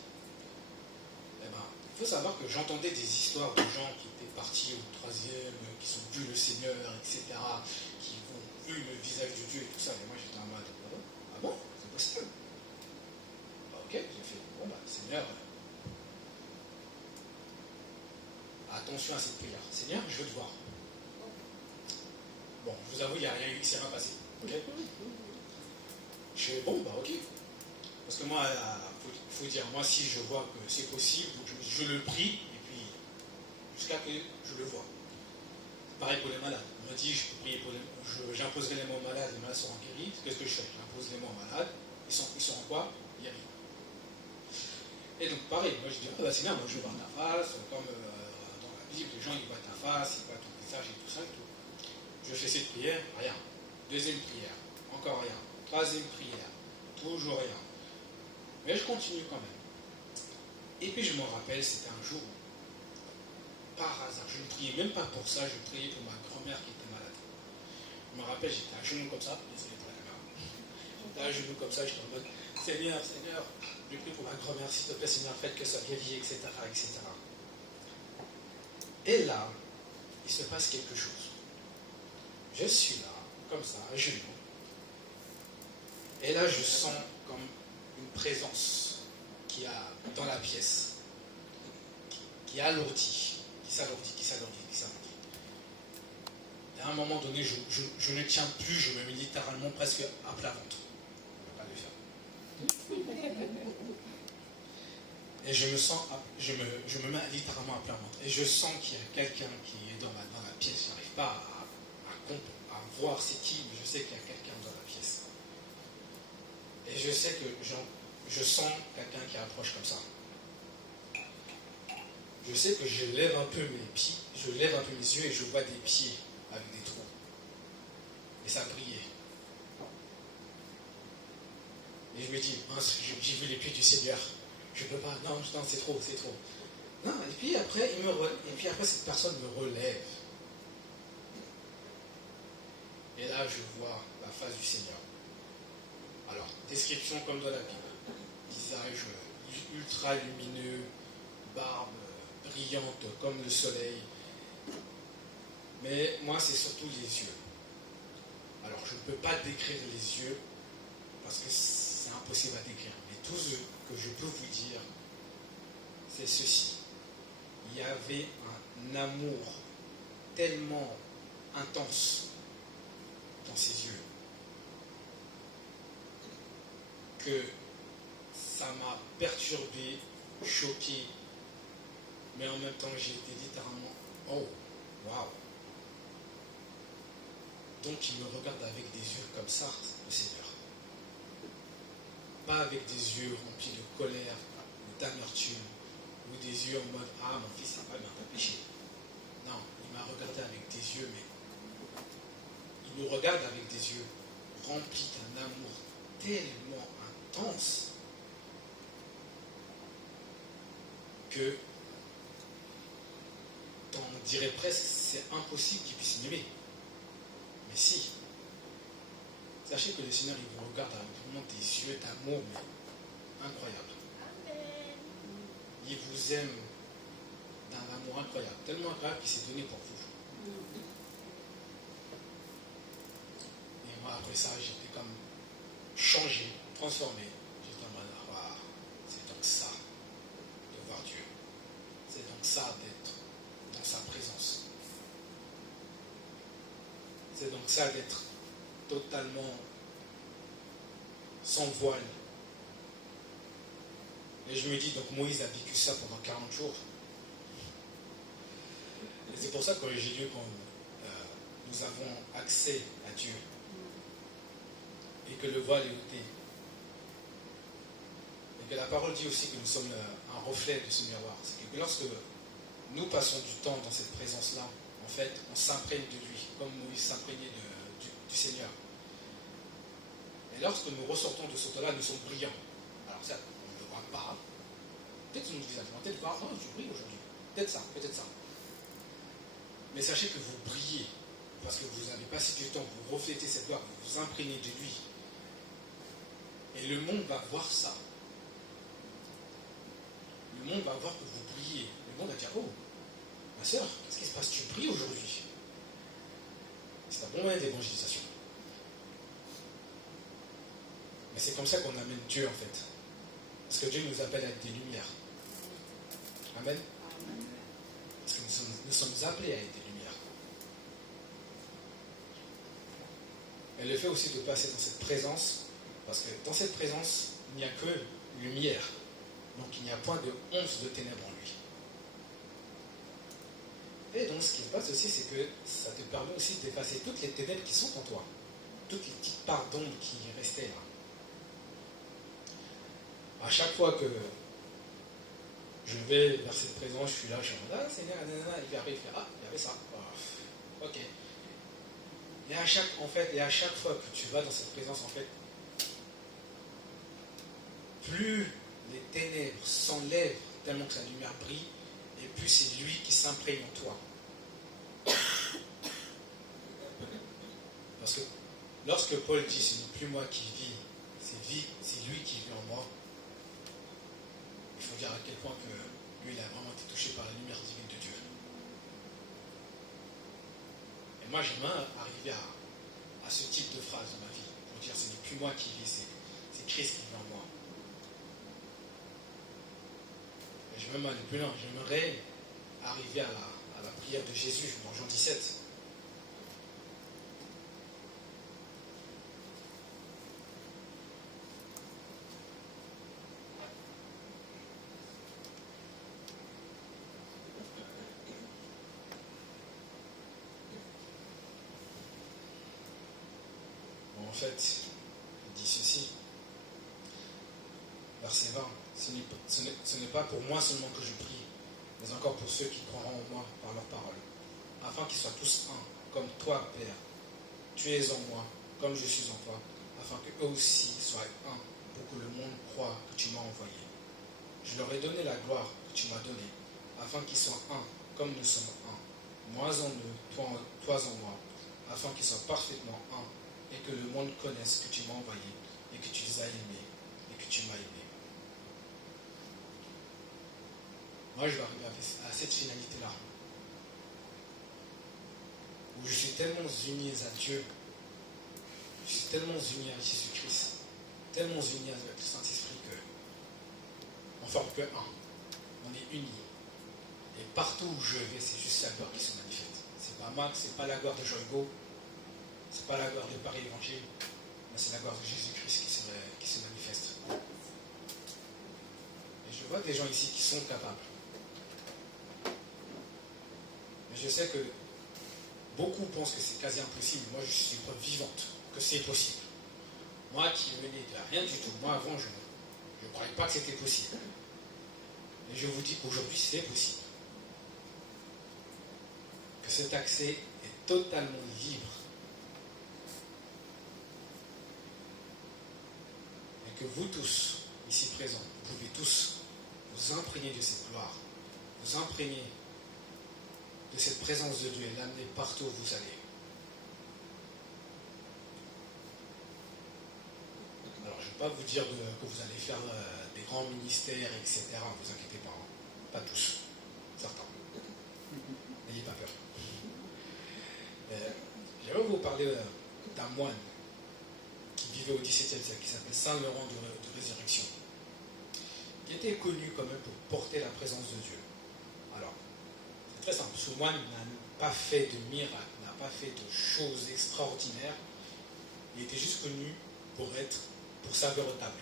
il faut savoir que j'entendais des histoires de gens qui étaient partis au 3e, qui ont vu le Seigneur, etc., qui ont vu le visage de Dieu et tout ça. Et moi, j'étais en mode, ah bon, c'est possible. Ok, j'ai fait, bon, Seigneur, attention à cette prière. Seigneur, je veux te voir. Bon, je vous avoue, il n'y a rien eu qui s'est rien passé. Ok. Je fais, bon, ok. Parce que moi, il faut dire, moi, si je vois que c'est possible, donc je le prie, et puis jusqu'à que je le vois. Pareil pour les malades. On m'a dit, je peux prier pour j'imposerai les mains aux malades, les malades seront guéris. Qu'est-ce que je fais? J'impose les mains aux malades. Ils sont en quoi? Guéris. Et donc, pareil, moi je dis, Seigneur, moi je veux voir ta face, comme dans la visible. Les gens, ils voient ta face, ils voient ton visage et tout ça et tout. Je fais cette prière, rien. Deuxième prière, encore rien. Troisième prière, toujours rien. Mais je continue quand même. Et puis je me rappelle, c'était un jour, par hasard, je ne priais même pas pour ça, je priais pour ma grand-mère qui était malade. Je me rappelle, j'étais à genoux comme ça, désolé pour la caméra. J'étais à genoux comme ça, j'étais en mode, Seigneur, Seigneur, je prie pour ma grand-mère, s'il te plaît, Seigneur, faites que ça guérit, etc., etc. Et là, il se passe quelque chose. Je suis là, comme ça, à genoux. Et là, je sens comme une présence qui a dans la pièce, qui alourdit, qui s'alourdit. Et à un moment donné, je ne tiens plus, je me mets littéralement presque à plat ventre. On ne va pas le faire. Et je me sens, je me mets littéralement à plat ventre. Et je sens qu'il y a quelqu'un qui est dans la pièce. Je n'arrive pas à voir c'est qui, mais je sais qu'il y a quelqu'un dans la pièce. Et je sais que je sens quelqu'un qui approche comme ça. Je sais que je lève un peu mes pieds, je lève un peu mes yeux et je vois des pieds avec des trous. Et ça brillait. Et je me dis, mince, j'ai vu les pieds du Seigneur. Je ne peux pas, non, c'est trop. Non, et puis après, cette personne me relève. Et là, je vois la face du Seigneur. Alors, description comme dans la Bible. Visage ultra lumineux, barbe brillante comme le soleil. Mais moi, c'est surtout les yeux. Alors, je ne peux pas décrire les yeux parce que c'est impossible à décrire. Mais tout ce que je peux vous dire, c'est ceci. Il y avait un amour tellement intense dans ses yeux que ça m'a perturbé, choqué, mais en même temps j'ai été littéralement oh, waouh. Donc il me regarde avec des yeux comme ça, le Seigneur. Pas avec des yeux remplis de colère ou d'amertume, ou des yeux en mode ah mon fils n'a pas bien péché. Non, il m'a regardé avec des yeux, mais il nous regarde avec des yeux remplis d'un amour tellement intense que on dirait presque c'est impossible qu'il puisse m'aimer. Mais si. Sachez que le Seigneur il vous regarde avec vraiment des yeux d'amour, mais incroyable. Amen. Il vous aime d'un amour incroyable, tellement incroyable qu'il s'est donné pour vous. Et moi après ça j'étais comme changé, transformé. J'étais en mode waouh, c'est donc ça de voir Dieu. C'est donc ça d'être dans sa présence. C'est donc ça d'être totalement sans voile. Et je me dis, donc Moïse a vécu ça pendant 40 jours. Et c'est pour ça que j'ai lu quand nous avons accès à Dieu et que le voile est ôté. Et que la parole dit aussi que nous sommes un reflet de ce miroir. C'est que lorsque nous passons du temps dans cette présence-là, en fait, on s'imprègne de lui, comme Moïse s'imprégnait du Seigneur. Et lorsque nous ressortons de ce temps-là, nous sommes brillants. Alors ça, on ne le voit pas. Peut-être sur notre visage, on va peut-être voir, oh, tu brilles aujourd'hui. Peut-être ça, peut-être ça. Mais sachez que vous brillez, parce que vous avez passé du temps, vous reflétez cette gloire, vous vous imprégnez de lui. Et le monde va voir ça. Le monde va voir que vous brillez. Le monde va dire, oh, ma soeur, qu'est-ce qui se passe? Tu brilles aujourd'hui. C'est un bon moyen d'évangélisation. Mais c'est comme ça qu'on amène Dieu en fait. Parce que Dieu nous appelle à être des lumières. Amen. Parce que nous sommes appelés à être des lumières. Et le fait aussi de passer dans cette présence, parce que dans cette présence, il n'y a que lumière. Donc il n'y a point de once de ténèbres en lui. Et donc ce qui se passe aussi, c'est que ça te permet aussi d'effacer toutes les ténèbres qui sont en toi. Toutes les petites parts d'ombre qui restaient là. À chaque fois que je vais vers cette présence, je suis là, je suis en mode, ah Seigneur, nanana, il arrive, il fait, ah, il y avait ça. Ah, ok. Et à chaque fois que tu vas dans cette présence, en fait, plus les ténèbres s'enlèvent tellement que sa lumière brille, et plus c'est lui qui s'imprègne en toi. Parce que lorsque Paul dit ce n'est plus moi qui vis, c'est lui qui vit en moi, il faut dire à quel point que lui il a vraiment été touché par la lumière divine de Dieu. Et moi j'aimerais arriver à ce type de phrase dans ma vie, pour dire ce n'est plus moi qui vis, c'est Christ qui vit en moi. Et je vais même aller plus loin, j'aimerais arriver à la prière de Jésus dans Jean 17. En fait, il dit ceci, verset 20, ce n'est pas pour moi seulement que je prie, mais encore pour ceux qui croiront en moi par leur parole, afin qu'ils soient tous un, comme toi, Père. Tu es en moi, comme je suis en toi, afin qu'eux aussi soient un, pour que le monde croie que tu m'as envoyé. Je leur ai donné la gloire que tu m'as donnée, afin qu'ils soient un, comme nous sommes un. Moi en eux, toi en moi, afin qu'ils soient parfaitement un, et que le monde connaisse que tu m'as envoyé, et que tu les as aimés, et que tu m'as aimé. Moi, je vais arriver à cette finalité-là, où je suis tellement uni à Dieu, je suis tellement uni à Jésus-Christ, tellement uni avec le Saint-Esprit que on ne forme que un. On est unis. Et partout où je vais, c'est juste la gloire qui se manifeste. C'est pas Max, c'est pas la gloire de Joygo, c'est pas la gloire de Paris Évangile, mais c'est la gloire de Jésus-Christ qui se manifeste. Et je vois des gens ici qui sont capables. Mais je sais que beaucoup pensent que c'est quasi impossible. Moi, je suis une preuve vivante que c'est possible. Moi qui venais de rien du tout, moi avant, je ne croyais pas que c'était possible. Et je vous dis qu'aujourd'hui, c'est possible. Que cet accès est totalement libre. Et que vous tous, ici présents, vous pouvez tous vous imprégner de cette gloire, vous imprégner de cette présence de Dieu et l'amener partout où vous allez. Alors, je ne vais pas vous dire que vous allez faire des grands ministères, etc. Ne vous inquiétez pas. Hein. Pas tous. Certains. N'ayez pas peur. J'aimerais vous parler d'un moine qui vivait au XVIIe siècle, qui s'appelle Saint Laurent de Résurrection, qui était connu quand même pour porter la présence de Dieu. Alors, c'est très simple. Ce moine n'a pas fait de miracles, n'a pas fait de choses extraordinaires. Il était juste connu pour servir aux tables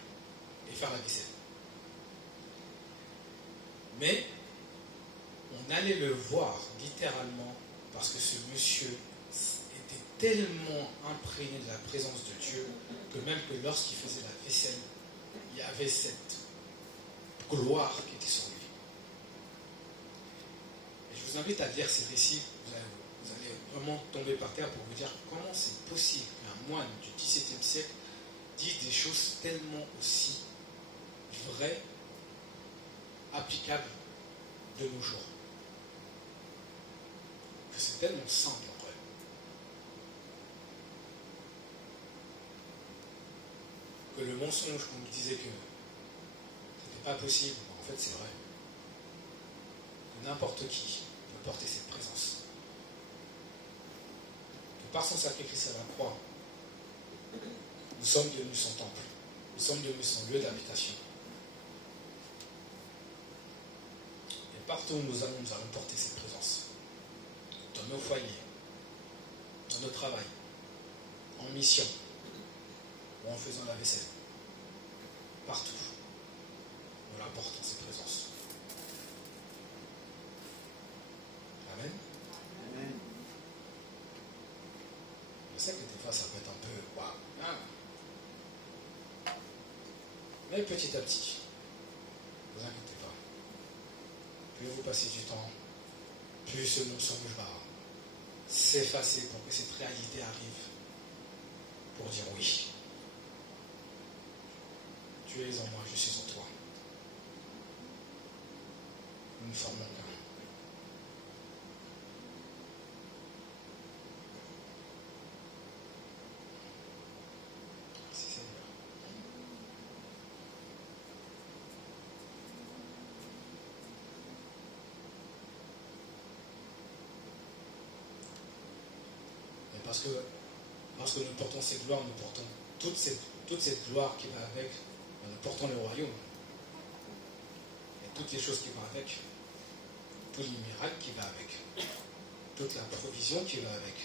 et faire la vaisselle. Mais on allait le voir littéralement parce que ce monsieur était tellement imprégné de la présence de Dieu que même que lorsqu'il faisait la vaisselle, il y avait cette gloire qui était sur lui. Et je vous invite à lire ces récits, vous allez vraiment tomber par terre pour vous dire comment c'est possible qu'un moine du XVIIe siècle dise des choses tellement aussi vraies, applicables de nos jours. Que c'est tellement simple en vrai. Que le mensonge qu'on nous disait que c'était pas possible, en fait c'est vrai. Que n'importe qui peut porter cette présence. Que par son sacrifice à la croix, nous sommes devenus son temple. Nous sommes devenus son lieu d'habitation. Et partout où nous allons porter cette présence. Dans nos foyers, dans nos travails, en mission, ou en faisant la vaisselle. Partout, nous apportons cette présence. Amen. Amen. Je sais que des fois ça peut être un peu waouh. Hein? Mais petit à petit, ne vous inquiétez pas. plus vous passez du temps, plus ce mensonge va s'effacer pour que cette réalité arrive. Pour dire oui. Tu es en moi, je suis en toi. Nous ne formons qu'un. Merci Seigneur. Mais parce que nous portons cette gloire, nous portons toute cette gloire qui va avec, nous portons le royaume. Et toutes les choses qui vont avec, tous les miracles qui vont avec, toute la provision qui va avec.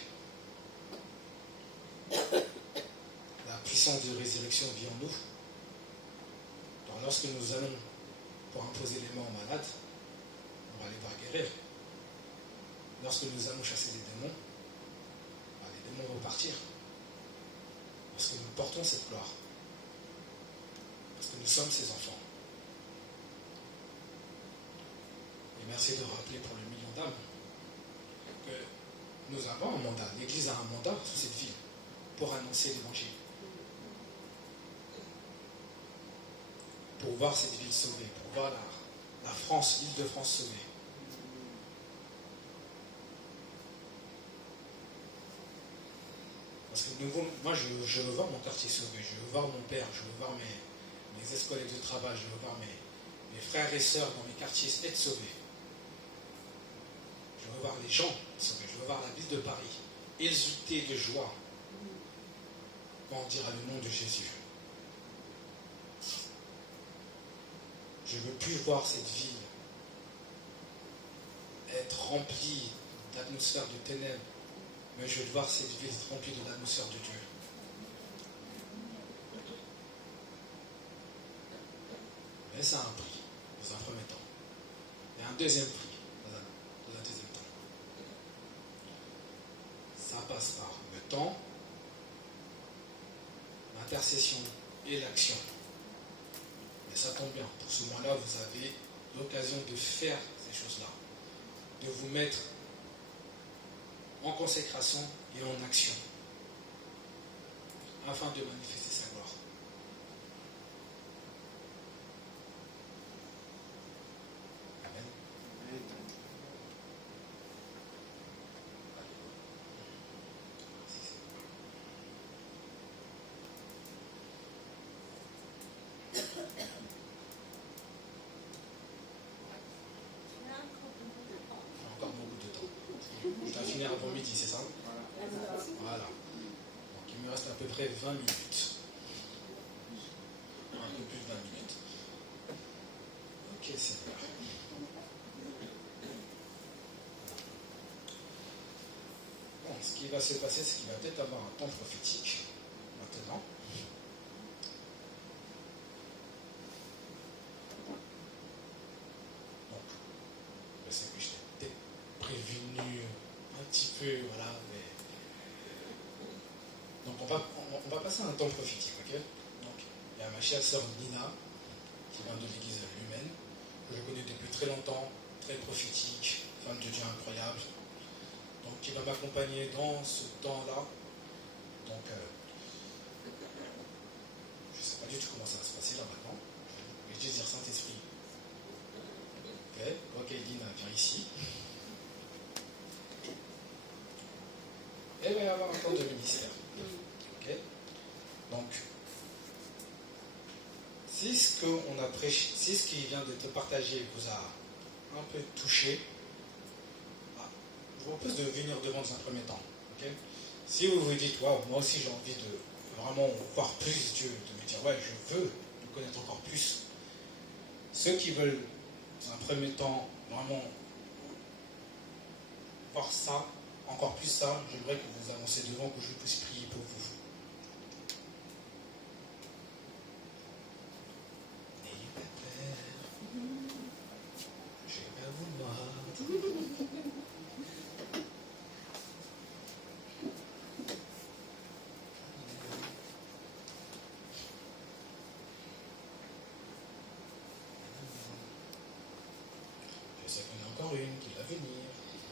La puissance de résurrection vit en nous. Alors lorsque nous allons pour imposer les mains aux malades, on va les voir guérir. Lorsque nous allons chasser des démons, les démons vont partir. Parce que nous portons cette gloire. Parce que nous sommes ses enfants. Et merci de rappeler pour le million d'âmes que nous avons un mandat. L'Église a un mandat sur cette ville pour annoncer l'Évangile. Pour voir cette ville sauvée, pour voir la France, l'île de France sauvée. Parce que moi, je veux voir mon quartier sauvé, je veux voir mon père, je veux voir mes ex-collègues de travail, je veux voir mes frères et sœurs dans mes quartiers être sauvés. Je veux voir les gens sauvés, je veux voir la ville de Paris exulter de joie quand on dira le nom de Jésus. Je ne veux plus voir cette ville être remplie d'atmosphère de ténèbres, mais je veux voir cette ville remplie de l'atmosphère de Dieu. Mais ça a un prix, dans un premier temps. Et un deuxième prix, dans un deuxième temps. Ça passe par le temps, l'intercession et l'action. Et ça tombe bien. Pour ce moment-là, vous avez l'occasion de faire ces choses-là. De vous mettre en consécration et en action. Afin de manifester sa gloire. Amen. Encore beaucoup de temps. Je dois finir avant midi, c'est ça? Voilà. Donc il me reste à peu près 20 minutes. Un peu plus de 20 minutes. Ok, Seigneur. Bon, ce qui va se passer, c'est qu'il va peut-être avoir un temps prophétique maintenant. Donc, je sais que je t'ai peut-être prévenu un petit peu, voilà, mais... Donc on va passer à un temps prophétique, ok? Donc, il y a ma chère sœur Nina, qui vient de l'église humaine, que je connais depuis très longtemps, très prophétique, femme de Dieu incroyable, donc qui va m'accompagner dans ce temps-là. Donc, je ne sais pas du tout comment ça va se passer là maintenant. Je vais juste dire Saint-Esprit. Ok, Lina, viens ici. Et il va y avoir un temps de ministère. Ok? Donc, si ce qu'on a prêché, si ce qui vient de te partager vous a un peu touché, je vous propose de venir devant dans un premier temps. Okay? Si vous vous dites, waouh, moi aussi j'ai envie de vraiment voir plus Dieu, de me dire, ouais, je veux le connaître encore plus. Ceux qui veulent, dans un premier temps, vraiment voir ça, encore plus ça, j'aimerais que vous avanciez devant, que je puisse prier pour vous. N'ayez pas peur, je vais pas vous mordre. Je sais que encore une qui va venir.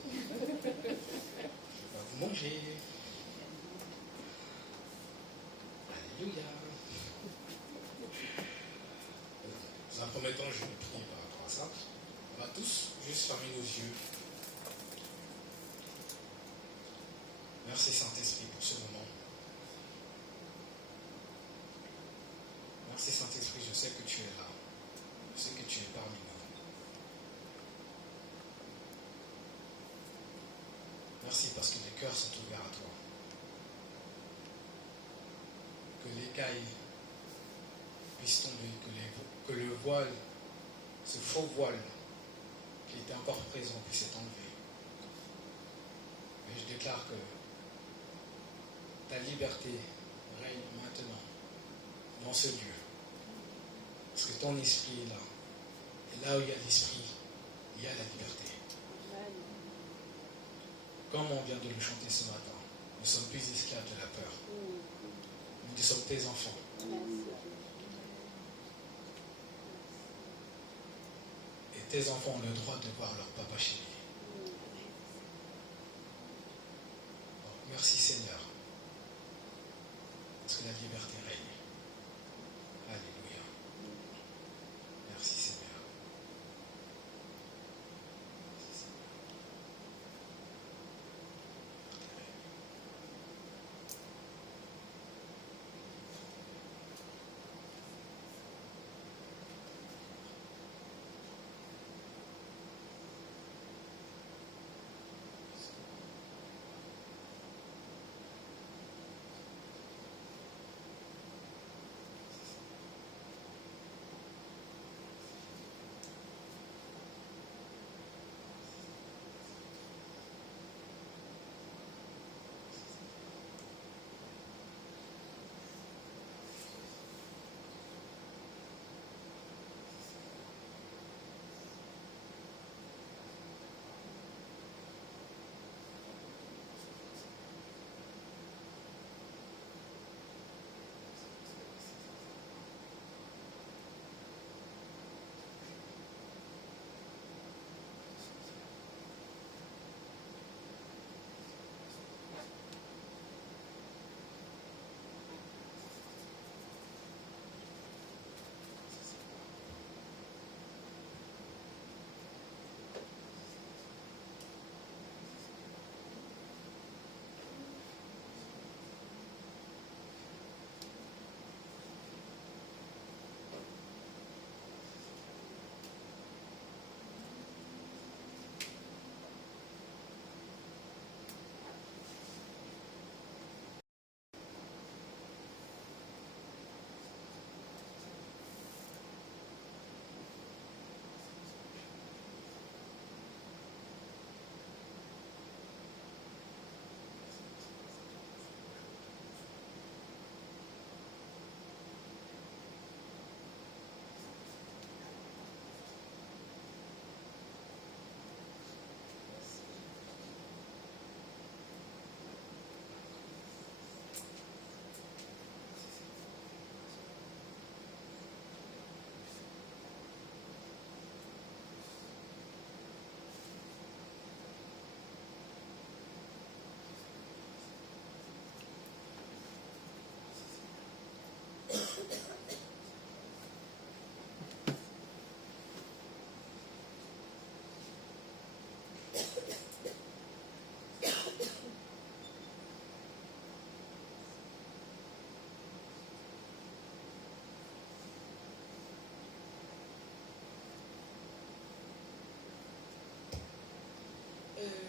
Je vais pas vous manger. Alléluia. Dans un premier temps, je vais prier par rapport à ça. On va tous juste fermer nos yeux. Merci Saint-Esprit pour ce moment. Merci Saint-Esprit, je sais que tu es là. Je sais que tu es parmi nous. Merci parce que les cœurs sont ouverts à toi. Que l'écaille puisse tomber, que le voile, ce faux voile qui était encore présent puisse être enlevé. Et je déclare que ta liberté règne maintenant dans ce lieu. Parce que ton esprit est là. Et là où il y a l'esprit, il y a la liberté. Comme on vient de le chanter ce matin, nous ne sommes plus esclaves de la peur. Nous sommes tes enfants. Et tes enfants ont le droit de voir leur papa chéri. Donc, merci Seigneur. Parce que la liberté règne. Alléluia. Merci Seigneur.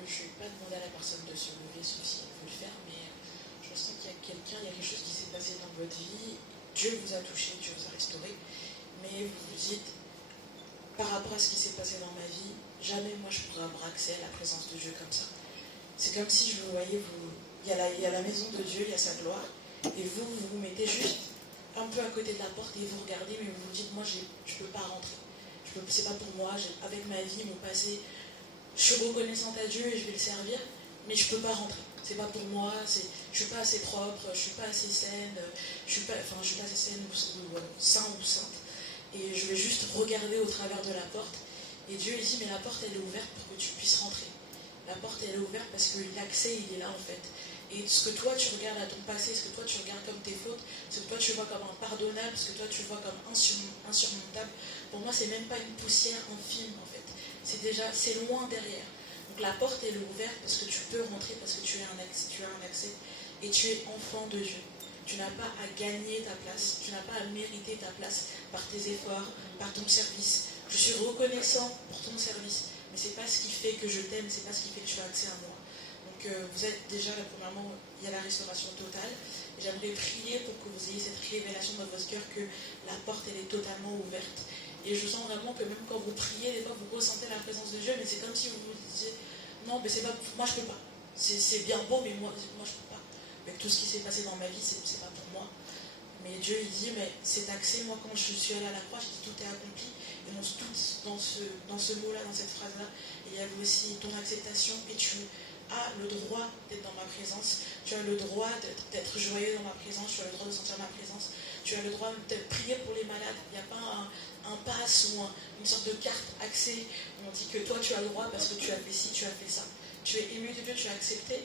Je ne vais pas demander à la personne de se lever, sauf si elle veut le faire, mais je sens qu'il y a quelqu'un, il y a quelque chose qui s'est passé dans votre vie, Dieu vous a touché, Dieu vous a restauré, mais vous vous dites, par rapport à ce qui s'est passé dans ma vie, jamais moi je pourrais avoir accès à la présence de Dieu comme ça. C'est comme si je vous voyais, il y a la maison de Dieu, il y a sa gloire, et vous vous mettez juste un peu à côté de la porte et vous regardez, mais vous vous dites, moi je ne peux pas rentrer. C'est pas pour moi, avec ma vie, mon passé, je suis reconnaissante à Dieu et je vais le servir, mais je ne peux pas rentrer. C'est pas pour moi, je ne suis pas assez propre, je ne suis pas assez saine, je suis pas assez saine ou sain ou sainte. Et je vais juste regarder au travers de la porte Et Dieu, il dit, mais la porte, elle est ouverte pour que tu puisses rentrer. La porte, elle est ouverte parce que l'accès, il est là, en fait. Et ce que toi, tu regardes à ton passé, ce que toi, tu regardes comme tes fautes, ce que toi, tu vois comme impardonnable, ce que toi, tu vois comme insurmontable, pour moi, c'est même pas une poussière infime, en fait. C'est loin derrière. Donc la porte, elle est ouverte parce que tu peux rentrer, parce que tu as un accès, et tu es enfant de Dieu. Tu n'as pas à gagner ta place, tu n'as pas à mériter ta place par tes efforts, par ton service. Je suis reconnaissant pour ton service, mais ce n'est pas ce qui fait que je t'aime, ce n'est pas ce qui fait que tu as accès à moi. Donc vous êtes déjà, là, premièrement, il y a la restauration totale. J'aimerais prier pour que vous ayez cette révélation dans votre cœur que la porte, elle est totalement ouverte. Et je sens vraiment que même quand vous priez, des fois vous ressentez la présence de Dieu, mais c'est comme si vous vous disiez, non, mais c'est pas, moi je peux pas. C'est bien beau, mais moi je peux pas. Avec tout ce qui s'est passé dans ma vie, c'est pas pour moi. Mais Dieu, il dit, mais c'est accès. Moi, quand je suis allée à la croix, j'ai dit, tout est accompli. Et dans ce mot-là, dans cette phrase-là, il y avait aussi ton acceptation. Et tu as le droit d'être dans ma présence. Tu as le droit d'être joyeux dans ma présence. Tu as le droit de sentir ma présence. Tu as le droit de prier pour les malades. Il n'y a pas un pass ou une sorte de carte accès. On dit que toi, tu as le droit parce que tu as fait ci, tu as fait ça. Tu es ému de Dieu, tu as accepté.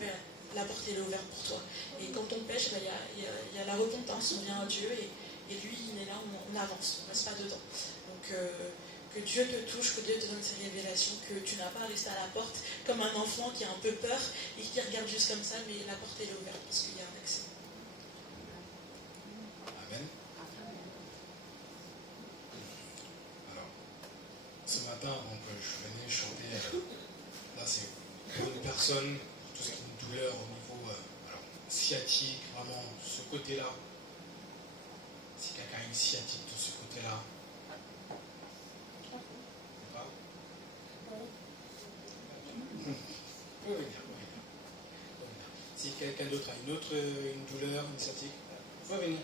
Ben, la porte elle est ouverte pour toi. Et quand on pêche, il y a la repentance, on vient à Dieu et lui il est là, on avance, on ne reste pas dedans. Donc que Dieu te touche, que Dieu te donne ses révélations, que tu n'as pas à rester à la porte comme un enfant qui a un peu peur et qui regarde juste comme ça, mais la porte elle est ouverte parce qu'il y a un accès. Amen. Alors, ce matin, donc, je venais chanter, là c'est pour une personne, tout ce qui est une douleur au niveau sciatique, vraiment ce côté-là. Si quelqu'un a une sciatique de ce côté-là, peut venir. Si quelqu'un d'autre a une douleur, une sciatique, faut venir.